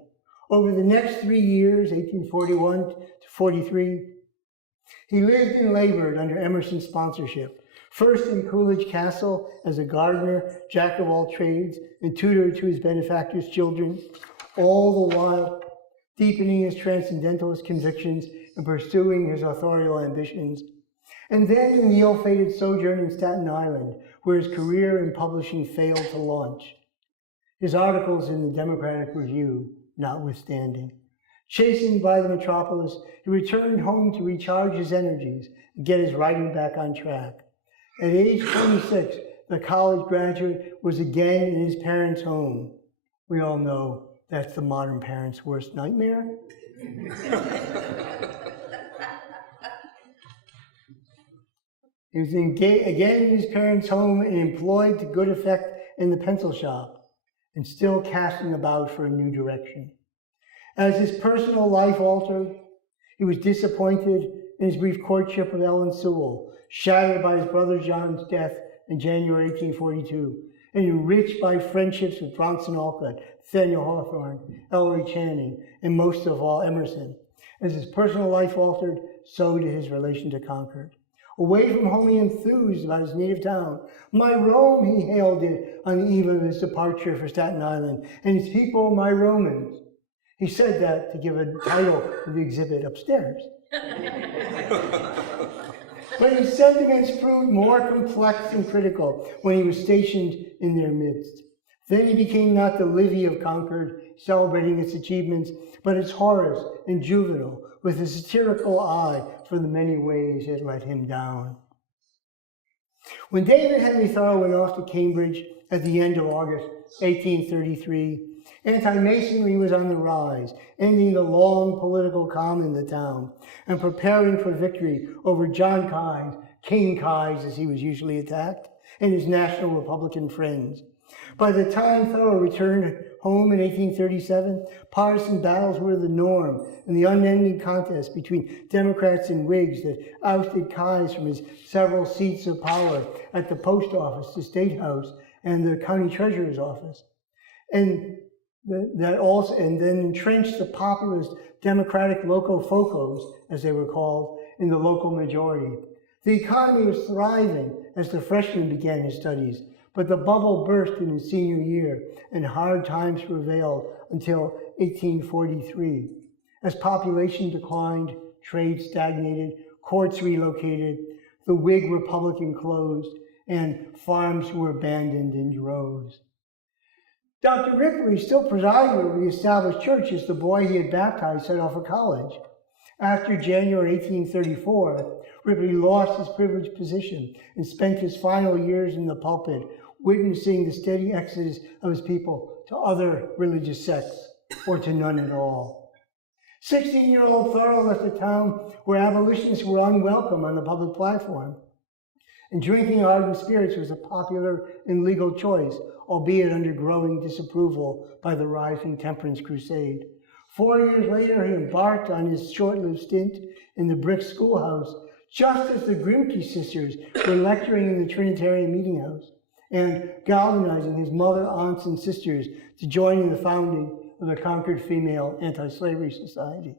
Over the next 3 years, 1841 to 43, he lived and labored under Emerson's sponsorship, first in Coolidge Castle as a gardener, jack of all trades, and tutor to his benefactor's children, all the while deepening his transcendentalist convictions and pursuing his authorial ambitions. And then in the ill-fated sojourn in Staten Island, where his career in publishing failed to launch, his articles in the Democratic Review notwithstanding. Chastened by the metropolis, he returned home to recharge his energies and get his writing back on track. At age 26, the college graduate was again in his parents' home. We all know that's the modern parent's worst nightmare. He was again in his parents' home and employed to good effect in the pencil shop, and still casting about for a new direction. As his personal life altered, he was disappointed in his brief courtship of Ellen Sewell, shattered by his brother John's death in January 1842, and enriched by friendships with Bronson Alcott, Nathaniel Hawthorne, Ellery Channing, and most of all Emerson. As his personal life altered, so did his relation to Concord. Away from home, he enthused about his native town. My Rome, he hailed it on the eve of his departure for Staten Island, and his people, my Romans. He said that to give a title to the exhibit upstairs. But his sentiments proved more complex and critical when he was stationed in their midst. Then he became not the Livy of Concord, celebrating its achievements, but its Horace and Juvenal, with a satirical eye for the many ways it let him down. When David Henry Thoreau went off to Cambridge at the end of August 1833, anti-Masonry was on the rise, ending the long political calm in the town and preparing for victory over John Keyes, King Keyes as he was usually attacked, and his National Republican friends. By the time Thoreau returned home in 1837, partisan battles were the norm, and the unending contest between Democrats and Whigs that ousted Keyes from his several seats of power at the post office, the State House, and the county treasurer's office, and then entrenched the populist Democratic Locofocos, as they were called, in the local majority. The economy was thriving as the freshman began his studies, but the bubble burst in his senior year, and hard times prevailed until 1843. As population declined, trade stagnated, courts relocated, the Whig Republican closed, and farms were abandoned in droves. Dr. Ripley still presided over the established church as the boy he had baptized set off for college. After January 1834, Ripley lost his privileged position and spent his final years in the pulpit, witnessing the steady exodus of his people to other religious sects, or to none at all. 16-year-old Thoreau left a town where abolitionists were unwelcome on the public platform, and drinking ardent spirits was a popular and legal choice, albeit under growing disapproval by the rising temperance crusade. 4 years later, he embarked on his short-lived stint in the brick schoolhouse, just as the Grimke sisters were lecturing in the Trinitarian meeting house and galvanizing his mother, aunts, and sisters to join in the founding of the Concord Female Anti-Slavery Society.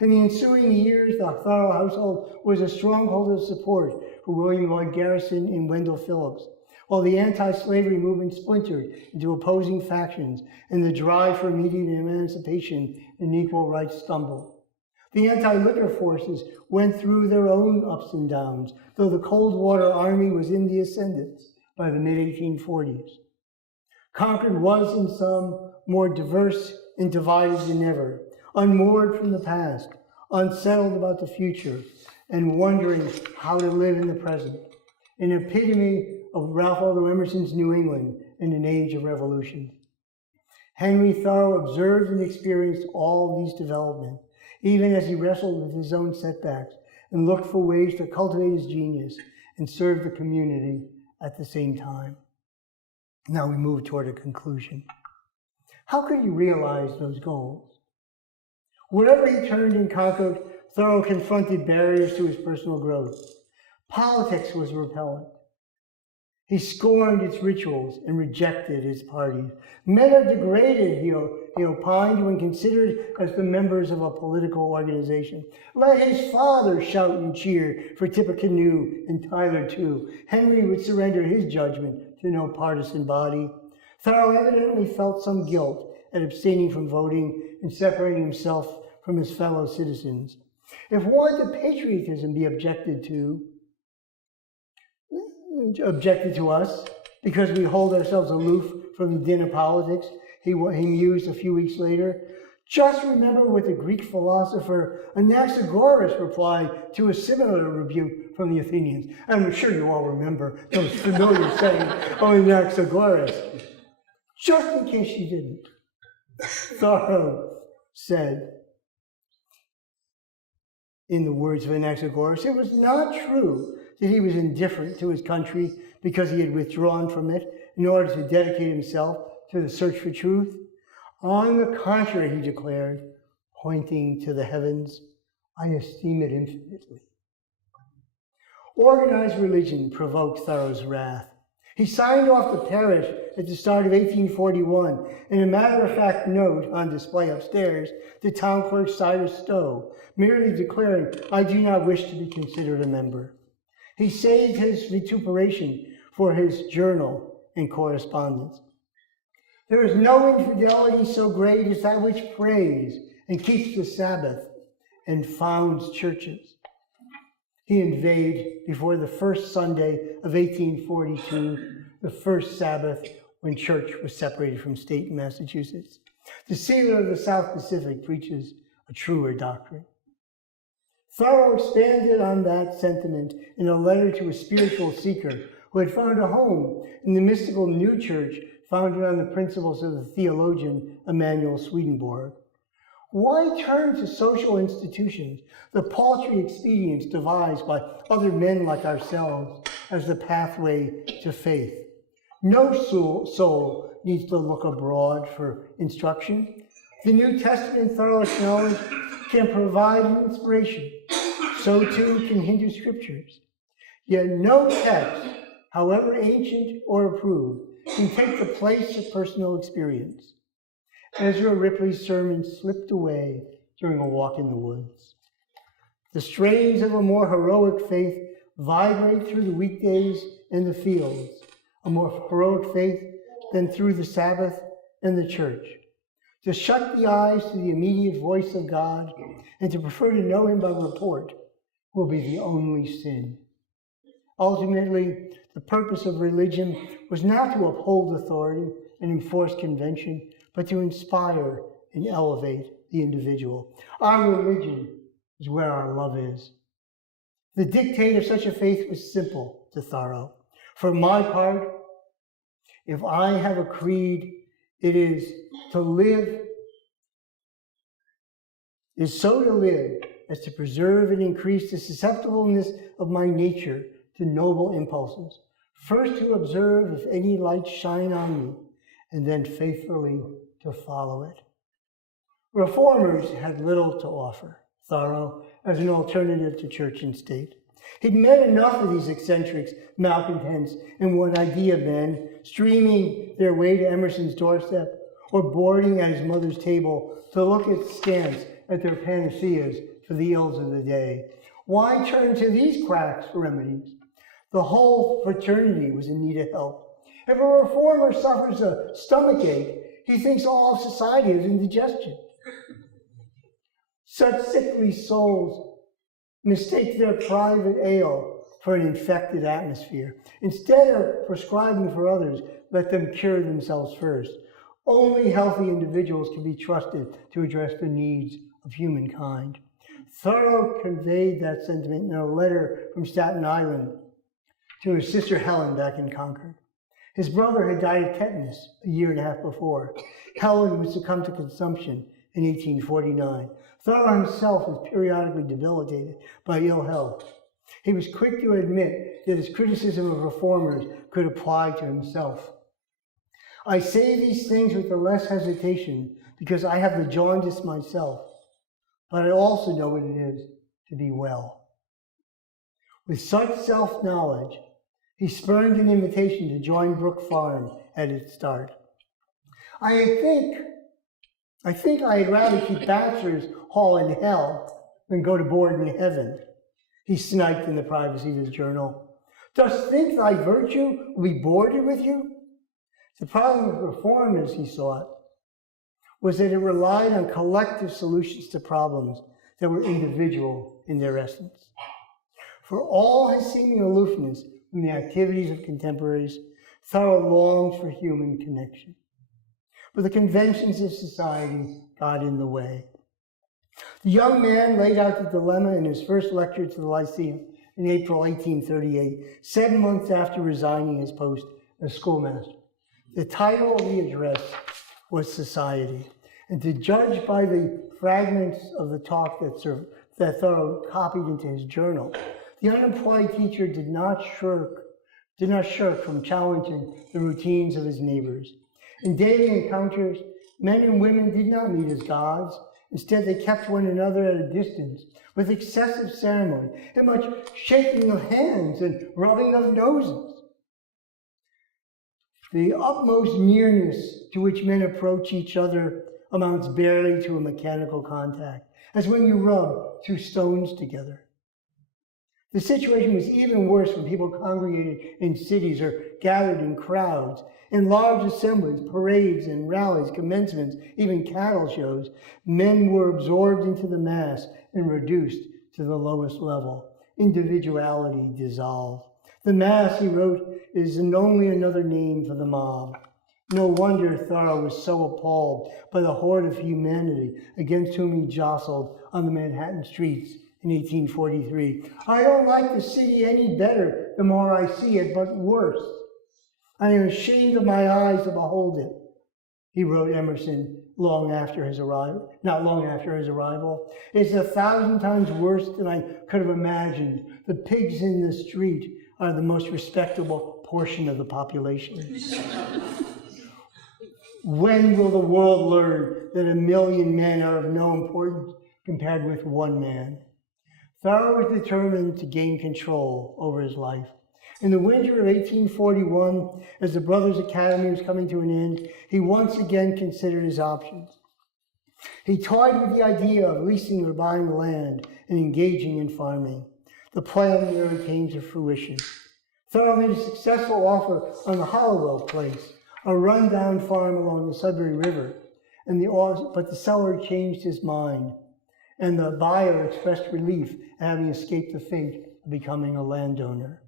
In the ensuing years, the Thoreau household was a stronghold of support for William Lloyd Garrison and Wendell Phillips, while the anti-slavery movement splintered into opposing factions and the drive for immediate emancipation and equal rights stumbled. The anti-liquor forces went through their own ups and downs, though the Cold War Army was in the ascendant by the mid-1840s. Concord was, in sum, more diverse and divided than ever, unmoored from the past, unsettled about the future, and wondering how to live in the present, an epitome of Ralph Waldo Emerson's New England in an age of revolution. Henry Thoreau observed and experienced all these developments, even as he wrestled with his own setbacks and looked for ways to cultivate his genius and serve the community at the same time. Now we move toward a conclusion. How could he realize those goals? Wherever he turned in Concord, Thoreau confronted barriers to his personal growth. Politics was repellent. He scorned its rituals and rejected its parties. Men are degraded, he opined, when considered as the members of a political organization. Let his father shout and cheer for Tippecanoe and Tyler too. Henry would surrender his judgment to no partisan body. Thoreau evidently felt some guilt at abstaining from voting and separating himself from his fellow citizens. If want of patriotism be objected to us because we hold ourselves aloof from the din of politics, he mused a few weeks later, just remember what the Greek philosopher Anaxagoras replied to a similar rebuke from the Athenians. I'm sure you all remember those familiar saying of Anaxagoras. Just in case you didn't, Thoreau said, in the words of Anaxagoras, it was not true that he was indifferent to his country because he had withdrawn from it in order to dedicate himself to the search for truth. On the contrary, he declared, pointing to the heavens, I esteem it infinitely. Organized religion provoked Thoreau's wrath. He signed off the parish at the start of 1841 in a matter-of-fact note on display upstairs to town clerk Cyrus Stowe, merely declaring, I do not wish to be considered a member. He saved his vituperation for his journal and correspondence. There is no infidelity so great as that which prays and keeps the Sabbath and founds churches. He inveighed before the first Sunday of 1842, the first Sabbath when church was separated from state in Massachusetts. The sealer of the South Pacific preaches a truer doctrine. Thoreau expanded on that sentiment in a letter to a spiritual seeker who had found a home in the mystical new church founded on the principles of the theologian Emanuel Swedenborg. Why turn to social institutions, the paltry expedients devised by other men like ourselves, as the pathway to faith? No soul needs to look abroad for instruction. The New Testament, Thoreau acknowledged, can provide an inspiration. So too can Hindu scriptures. Yet no text, however ancient or approved, can take the place of personal experience. Ezra Ripley's sermon slipped away during a walk in the woods. The strains of a more heroic faith vibrate through the weekdays and the fields, a more heroic faith than through the Sabbath and the church. To shut the eyes to the immediate voice of God and to prefer to know him by report will be the only sin. Ultimately, the purpose of religion was not to uphold authority and enforce convention, but to inspire and elevate the individual. Our religion is where our love is. The dictate of such a faith was simple to Thoreau. For my part, if I have a creed, it is to live, as to preserve and increase the susceptibleness of my nature to noble impulses. First to observe if any light shine on me, and then faithfully to follow it. Reformers had little to offer Thoreau as an alternative to church and state. He'd met enough of these eccentrics, malcontents, and one-idea men, streaming their way to Emerson's doorstep or boarding at his mother's table to look askance at their panaceas for the ills of the day. Why turn to these quacks for remedies? The whole fraternity was in need of help. If a reformer suffers a stomachache, he thinks all of society is indigestion. Such sickly souls mistake their private ail for an infected atmosphere. Instead of prescribing for others, let them cure themselves first. Only healthy individuals can be trusted to address the needs of humankind. Thoreau conveyed that sentiment in a letter from Staten Island to his sister Helen back in Concord. His brother had died of tetanus a year and a half before. Helen would succumb to consumption in 1849. Thoreau himself was periodically debilitated by ill health. He was quick to admit that his criticism of reformers could apply to himself. I say these things with the less hesitation because I have the jaundice myself, but I also know what it is to be well. With such self-knowledge, he spurned an invitation to join Brook Farm at its start. I think I'd rather keep bachelor's hall in hell than go to board in heaven, he sniped in the privacy of his journal. Dost think thy virtue will be boarded with you? The problem with reform, as he saw it, was that it relied on collective solutions to problems that were individual in their essence. For all his seeming aloofness from the activities of contemporaries, Thoreau longed for human connection. But the conventions of society got in the way. The young man laid out the dilemma in his first lecture to the Lyceum in April 1838, 7 months after resigning his post as schoolmaster. The title of the address was Society, and to judge by the fragments of the talk that Thoreau copied into his journal, the unemployed teacher did not shirk from challenging the routines of his neighbors. In daily encounters, men and women did not meet as gods. Instead, they kept one another at a distance with excessive ceremony and much shaking of hands and rubbing of noses. The utmost nearness to which men approach each other amounts barely to a mechanical contact, as when you rub two stones together. The situation was even worse when people congregated in cities or gathered in crowds. In large assemblies, parades and rallies, commencements, even cattle shows, men were absorbed into the mass and reduced to the lowest level. Individuality dissolved. The mass, he wrote, is only another name for the mob. No wonder Thoreau was so appalled by the horde of humanity against whom he jostled on the Manhattan streets in 1843. I don't like the city any better the more I see it, but worse. I am ashamed of my eyes to behold it, he wrote Emerson not long after his arrival. It's 1,000 times worse than I could have imagined. The pigs in the street are the most respectable portion of the population. When will the world learn that 1 million men are of no importance compared with one man? Thoreau was determined to gain control over his life. In the winter of 1841, as the Brothers' Academy was coming to an end, he once again considered his options. He toyed with the idea of leasing or buying land and engaging in farming. The plan never came to fruition. Thoreau made a successful offer on the Hollowell place, a run-down farm along the Sudbury River, but the seller changed his mind, and the buyer expressed relief at having escaped the fate of becoming a landowner.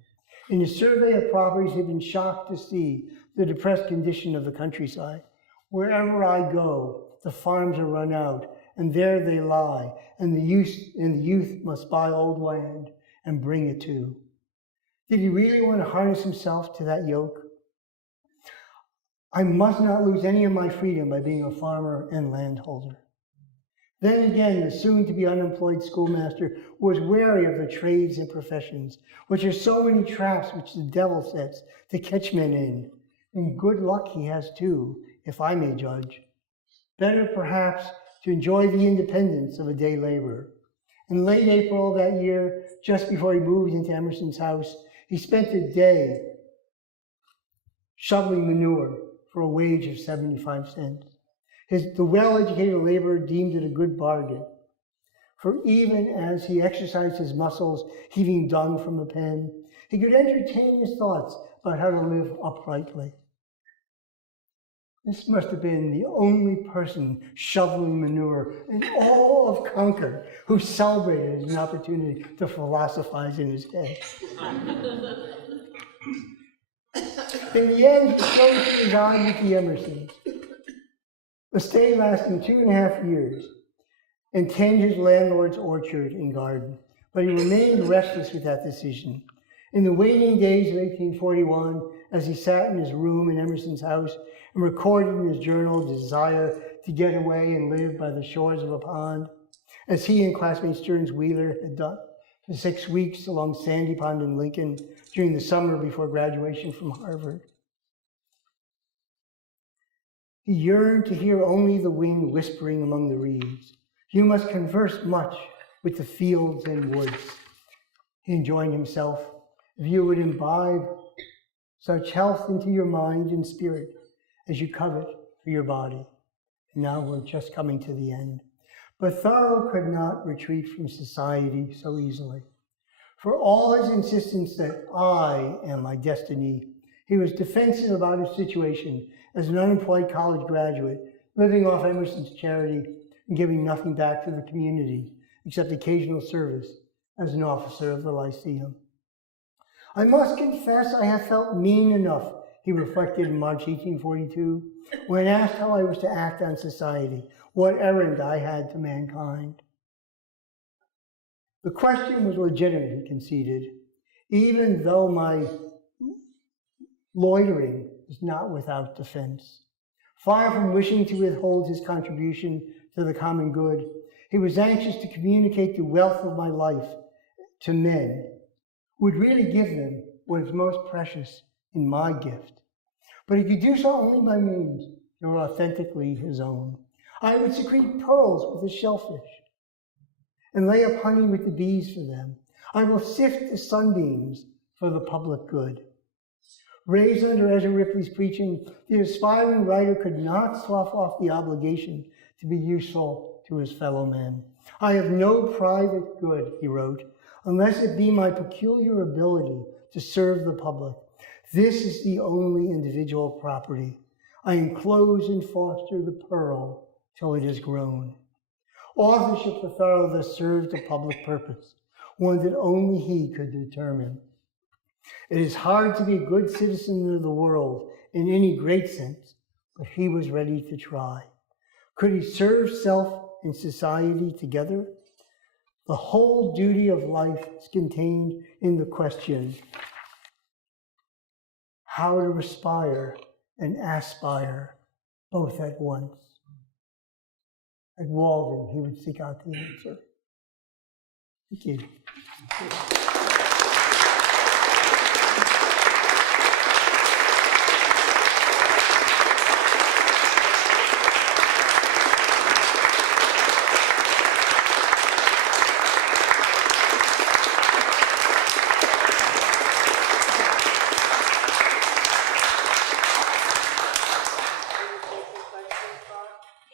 In his survey of properties, he had been shocked to see the depressed condition of the countryside. Wherever I go, the farms are run out, and there they lie, and the youth must buy old land and bring it to. Did he really want to harness himself to that yoke? I must not lose any of my freedom by being a farmer and landholder. Then again, the soon-to-be unemployed schoolmaster was wary of the trades and professions, which are so many traps which the devil sets to catch men in. And good luck he has too, if I may judge. Better perhaps to enjoy the independence of a day laborer. In late April of that year, just before he moved into Emerson's house, he spent a day shoveling manure for a wage of 75 cents. The well-educated laborer deemed it a good bargain, for even as he exercised his muscles, heaving dung from a pen, he could entertain his thoughts about how to live uprightly. This must have been the only person shoveling manure in all of Concord who celebrated as an opportunity to philosophize in his head. In the end, so he resigned with the Emersons, a stay lasting 2.5 years, and tended his landlord's orchard and garden. But he remained restless with that decision. In the waning days of 1841, as he sat in his room in Emerson's house and recorded in his journal a desire to get away and live by the shores of a pond, as he and classmate Stearns Wheeler had done for 6 weeks along Sandy Pond in Lincoln during the summer before graduation from Harvard. He yearned to hear only the wind whispering among the reeds. You must converse much with the fields and woods. He enjoined himself, if you would imbibe such health into your mind and spirit as you covet for your body. And now we're just coming to the end. But Thoreau could not retreat from society so easily. For all his insistence that I am my destiny, he was defensive about his situation as an unemployed college graduate, living off Emerson's charity and giving nothing back to the community except occasional service as an officer of the Lyceum. I must confess I have felt mean enough, he reflected in March 1842, when asked how I was to act on society, what errand I had to mankind. The question was legitimate, he conceded, even though my loitering is not without defense. Far from wishing to withhold his contribution to the common good, he was anxious to communicate the wealth of my life to men who would really give them what is most precious in my gift. But he could do so only by means that were authentically his own. I would secrete pearls with the shellfish and lay up honey with the bees for them. I will sift the sunbeams for the public good. Raised under Ezra Ripley's preaching, the aspiring writer could not slough off the obligation to be useful to his fellow men. I have no private good, he wrote, unless it be my peculiar ability to serve the public. This is the only individual property. I enclose and foster the pearl till it is grown. Authorship for Thoreau thus served a public purpose, one that only he could determine. It is hard to be a good citizen of the world in any great sense, but he was ready to try. Could he serve self and society together? The whole duty of life is contained in the question, how to aspire and aspire both at once. At Walden, he would seek out the answer. Thank you.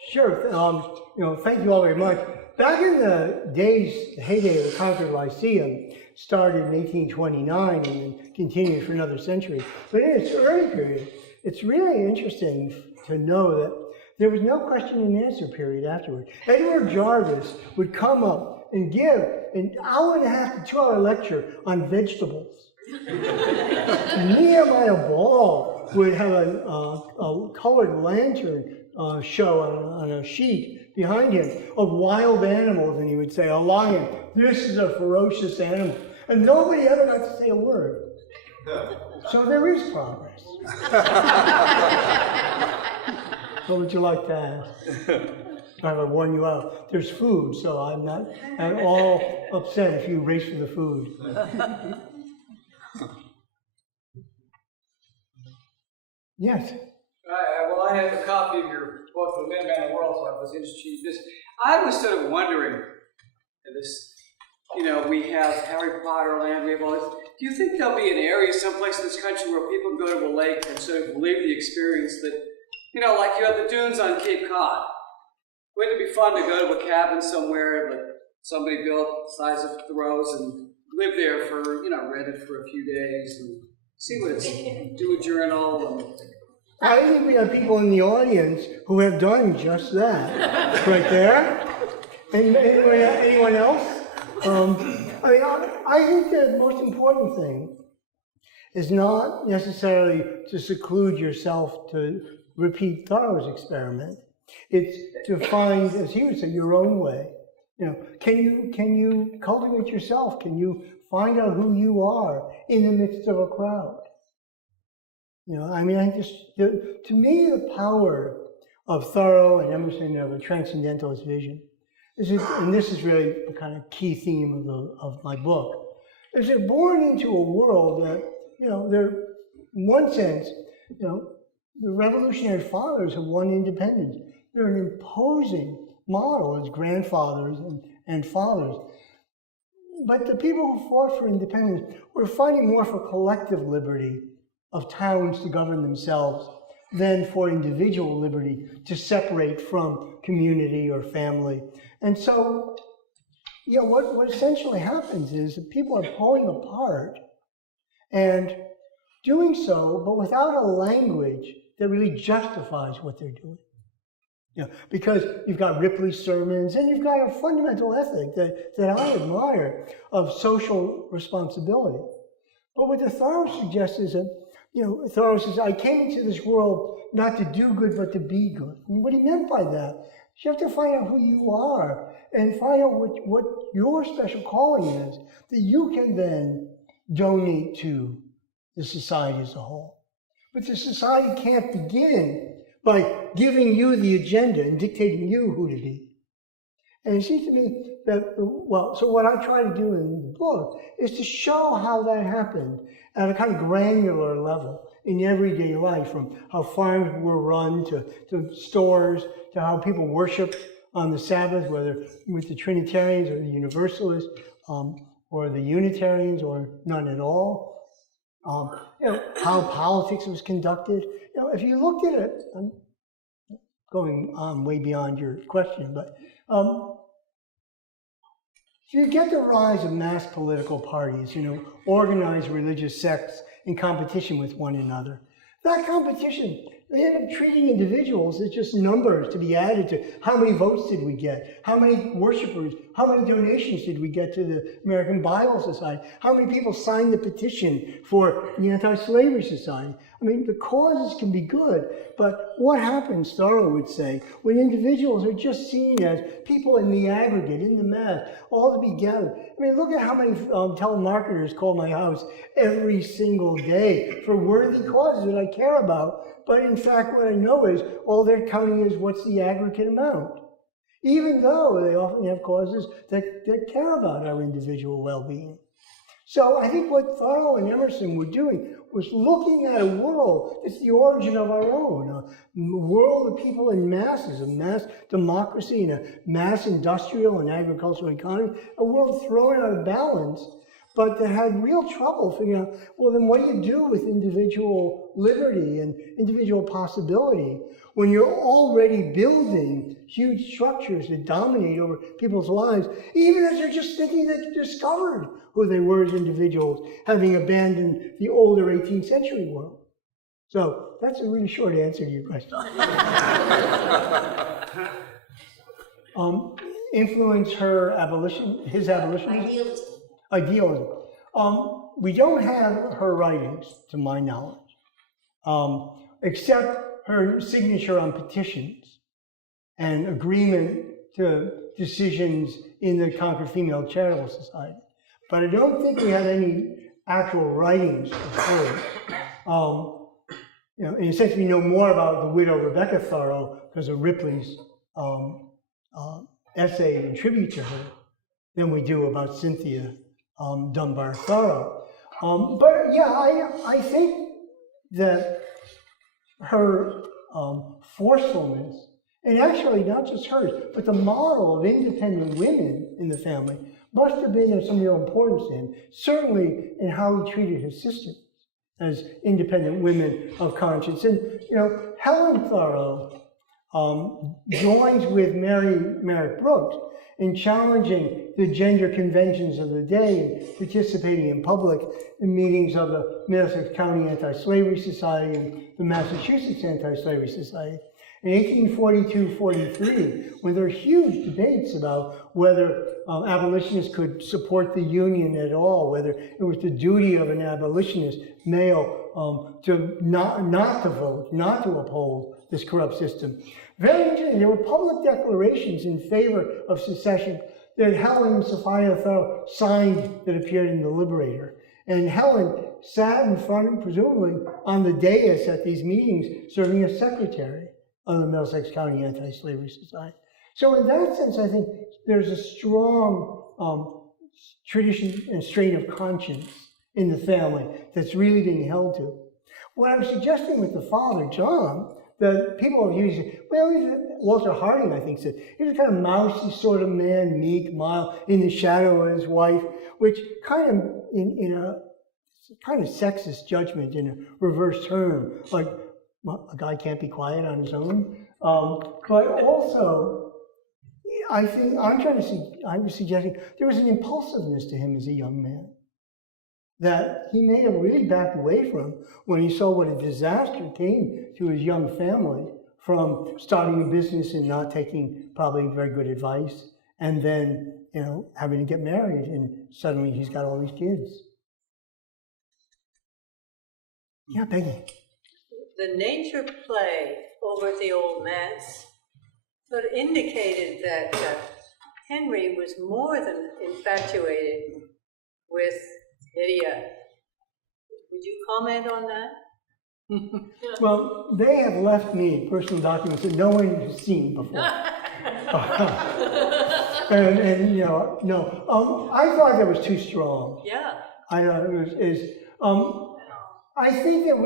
Sure. Thank you all very much. Back in the days, the heyday of the Concord Lyceum started in 1829 and then continued for another century. But in its early period, it's really interesting to know that There was no question and answer period afterward. Edward Jarvis would come up and give an hour and a half to 2 hour lecture on vegetables. Nehemiah Ball would have a colored lantern show on a sheet behind him of wild animals, and he would say, a lion, this is a ferocious animal. And nobody ever got to say a word. So there is progress. What would you like to ask? I would warn you out. There's food, so I'm not at all upset if you race for the food. Yes? Well, I have a copy of your book, The Man of the World, so I was interested in this. I was sort of wondering, this, we have Harry Potter land, we have all this. Do you think there'll be an area someplace in this country where people can go to a lake and sort of live the experience that, like you have the dunes on Cape Cod? Wouldn't it be fun to go to a cabin somewhere that somebody built the size of Thoreau's and live there for, rent it for a few days and see what it's, do a journal? And I think we have people in the audience who have done just that, right there. And anyone else? I think the most important thing is not necessarily to seclude yourself to repeat Thoreau's experiment. It's to find, as he would say, your own way. Can you cultivate yourself? Can you find out who you are in the midst of a crowd? To me, the power of Thoreau and Emerson of a transcendentalist vision, and this is really the kind of key theme of my book, is they're born into a world that, they're, in one sense, the Revolutionary Fathers have won independence. They're an imposing model as grandfathers and fathers. But the people who fought for independence were fighting more for collective liberty of towns to govern themselves than for individual liberty to separate from community or family. And so, what essentially happens is that people are pulling apart and doing so, but without a language that really justifies what they're doing. Because you've got Ripley's sermons, and you've got a fundamental ethic that I admire of social responsibility. But what the Thoreau suggests is that, Thoreau says, I came into this world not to do good, but to be good. And what he meant by that is you have to find out who you are and find out what your special calling is that you can then donate to the society as a whole. But the society can't begin by giving you the agenda and dictating you who to be. And it seems to me that, so what I try to do in the book is to show how that happened at a kind of granular level in everyday life, from how farms were run to stores, to how people worship on the Sabbath, whether with the Trinitarians or the Universalists, or the Unitarians, or none at all. How politics was conducted. If you looked at it, I'm going on way beyond your question, but you get the rise of mass political parties, organized religious sects in competition with one another. That competition, they end up treating individuals as just numbers to be added to how many votes did we get, how many worshipers, how many donations did we get to the American Bible Society, how many people signed the petition for the Anti-Slavery Society. The causes can be good, but what happens, Thoreau would say, when individuals are just seen as people in the aggregate, in the mass, all to be gathered. Look at how many telemarketers call my house every single day for worthy causes that I care about. But in fact, what I know is all they're counting is what's the aggregate amount, even though they often have causes that care about our individual well-being. So I think what Thoreau and Emerson were doing was looking at a world that's the origin of our own, a world of people in masses, a mass democracy and a mass industrial and agricultural economy, a world thrown out of balance, but that had real trouble figuring out, well, then what do you do with individual liberty and individual possibility when you're already building huge structures that dominate over people's lives, even as they're just thinking that they discovered who they were as individuals, having abandoned the older 18th century world. So that's a really short answer to your question. Influence her his abolitionism? Idealism. We don't have her writings, to my knowledge, except her signature on petitions and agreement to decisions in the Concord Female Charitable Society. But I don't think we have any actual writings of her. In a sense, we know more about the widow Rebecca Thoreau because of Ripley's essay and tribute to her than we do about Cynthia Dunbar Thoreau. But yeah, I think that her forcefulness, and actually not just hers, but the model of independent women in the family must have been of some real importance to him, certainly in how he treated his sisters as independent women of conscience. And, Helen Thoreau joins with Mary Merritt Brooks in challenging the gender conventions of the day and participating in public in meetings of the Middlesex County Anti-Slavery Society and the Massachusetts Anti-Slavery Society. In 1842-43, when there were huge debates about whether abolitionists could support the Union at all, whether it was the duty of an abolitionist male to not to vote, not to uphold this corrupt system. Very interesting, there were public declarations in favor of secession that Helen Sophia Thoreau signed that appeared in the Liberator. And Helen sat in front, presumably, on the dais at these meetings, serving as secretary of the Middlesex County Anti-Slavery Society. So in that sense, I think there's a strong tradition and strain of conscience in the family that's really being held to. What I'm suggesting with the father, John, that people have used, Walter Harding, I think, said, he's a kind of mousy sort of man, meek, mild, in the shadow of his wife, which kind of, in a kind of sexist judgment in a reverse term, like, a guy can't be quiet on his own. But also, I think I was suggesting there was an impulsiveness to him as a young man that he may have really backed away from when he saw what a disaster came to his young family from starting a business and not taking probably very good advice, and then having to get married, and suddenly he's got all these kids. Yeah, Peggy. The nature play over at the Old Manse sort of indicated that Henry was more than infatuated with Lydia. Would you comment on that? Well, they have left me personal documents that no one has seen before. No. I thought that was too strong. Yeah. I thought it was. I think that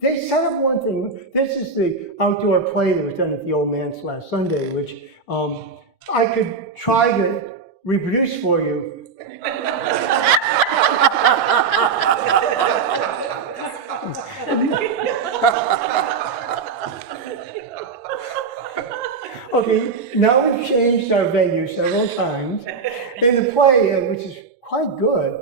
they set up one thing. This is the outdoor play that was done at the Old Manse last Sunday, which I could try to reproduce for you. Okay, now we've changed our venue several times. In the play, which is quite good,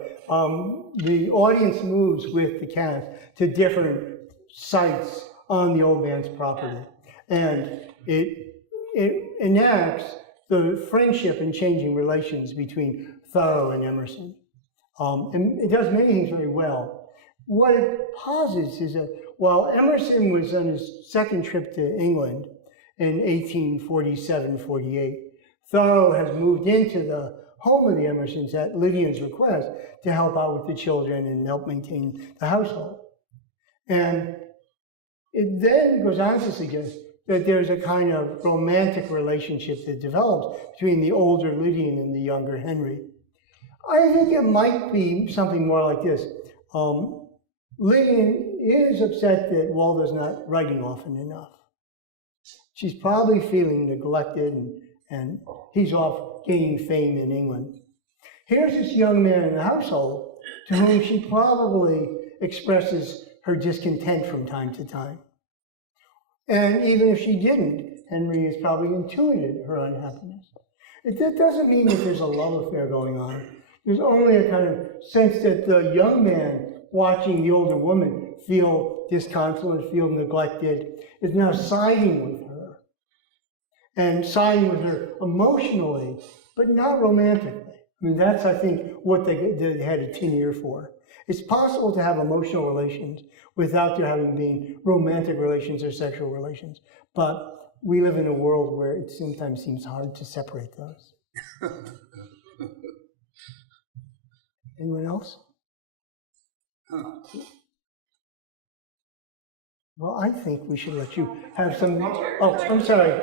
the audience moves with the cast to different sites on the Old Manse property. And it enacts the friendship and changing relations between Thoreau and Emerson. And it does many things very well. What it posits is that while Emerson was on his second trip to England in 1847-48, Thoreau has moved into the home of the Emersons at Lydian's request to help out with the children and help maintain the household. And it then goes on to suggest that there's a kind of romantic relationship that develops between the older Lydian and the younger Henry. I think it might be something more like this. Lydian is upset that Waldo's not writing often enough. She's probably feeling neglected, and he's off gaining fame in England. Here's this young man in the household to whom she probably expresses her discontent from time to time. And even if she didn't, Henry has probably intuited her unhappiness. That doesn't mean that there's a love affair going on. There's only a kind of sense that the young man watching the older woman feel disconsolate, feel neglected, is now siding with her. And siding with her emotionally, but not romantically. I mean, that's, I think, what they had a tin ear for. It's possible to have emotional relations without there having been romantic relations or sexual relations. But we live in a world where it sometimes seems hard to separate those. Anyone else? Well, I think we should let you have some. Oh, I'm sorry.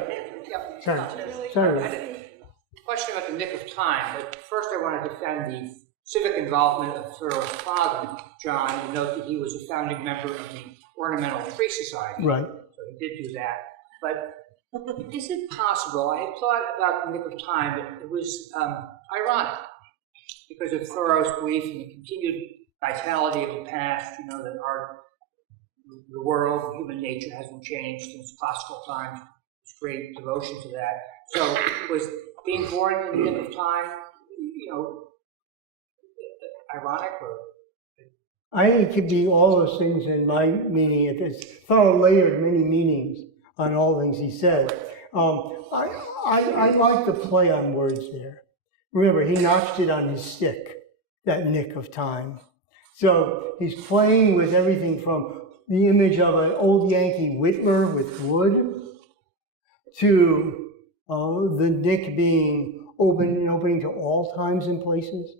Sorry. Question about the nick of time, but first I want to defend the civic involvement of Thoreau's father, John, and note that he was a founding member of the Ornamental Tree Society. Right. So he did do that. But is it possible, I had thought about the nick of time, but it was ironic because of Thoreau's belief in the continued vitality of the past, you know, that the world, human nature hasn't changed since classical times. There's great devotion to that. So was being born in the nick of time, you know, ironic or? I think it could be all those things in my meaning. It's Thoreau layered many meanings on all things he said. I like the play on words there. Remember, he notched it on his stick, that nick of time. So he's playing with everything from the image of an old Yankee whittler with wood to the nick being open and opening to all times and places.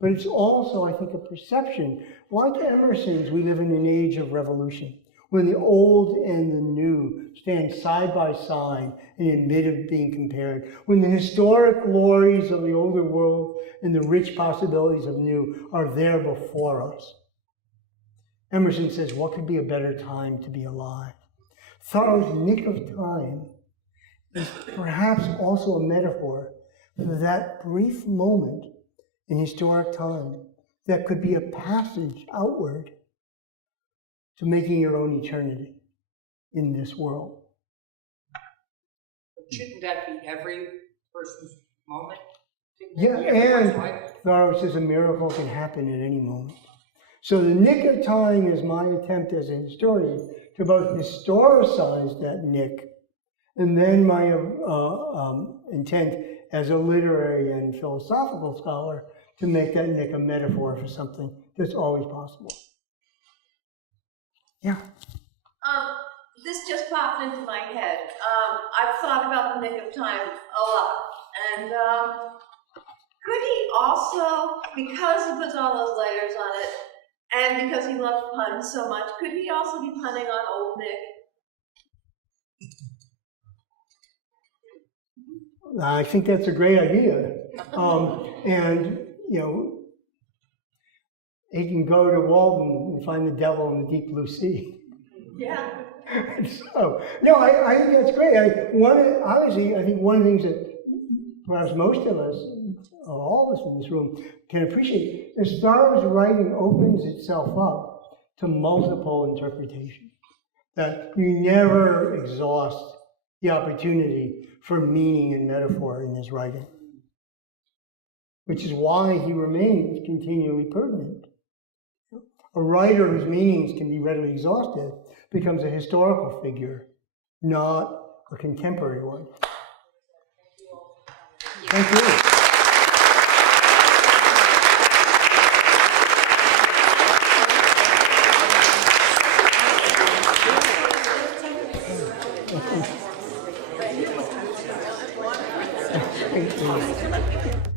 But it's also, I think, a perception. Like Emerson's, we live in an age of revolution, when the old and the new stand side by side and admit of being compared, when the historic glories of the older world and the rich possibilities of new are there before us. Emerson says, what could be a better time to be alive? Thoreau's nick of time is perhaps also a metaphor for that brief moment in historic time that could be a passage outward to making your own eternity in this world. Shouldn't that be every person's moment? Yeah, and Thoreau says a miracle can happen at any moment. So the nick of time is my attempt as a historian to both historicize that nick, and then my intent as a literary and philosophical scholar to make that nick a metaphor for something that's always possible. Yeah. This just popped into my head. I've thought about the nick of time a lot. And could he also, because he puts all those layers on it, and because he loves puns so much, could he also be punning on old Nick? I think that's a great idea. And, you know, he can go to Walden and find the devil in the deep blue sea. Yeah. So, no, I think that's great. Obviously, I think one of the things that perhaps most of us, or all of us in this room, can appreciate is Thoreau's writing opens itself up to multiple interpretations. That you never exhaust the opportunity for meaning and metaphor in his writing, which is why he remains continually pertinent. A writer whose meanings can be readily exhausted becomes a historical figure, not a contemporary one. Thank you. Thank you.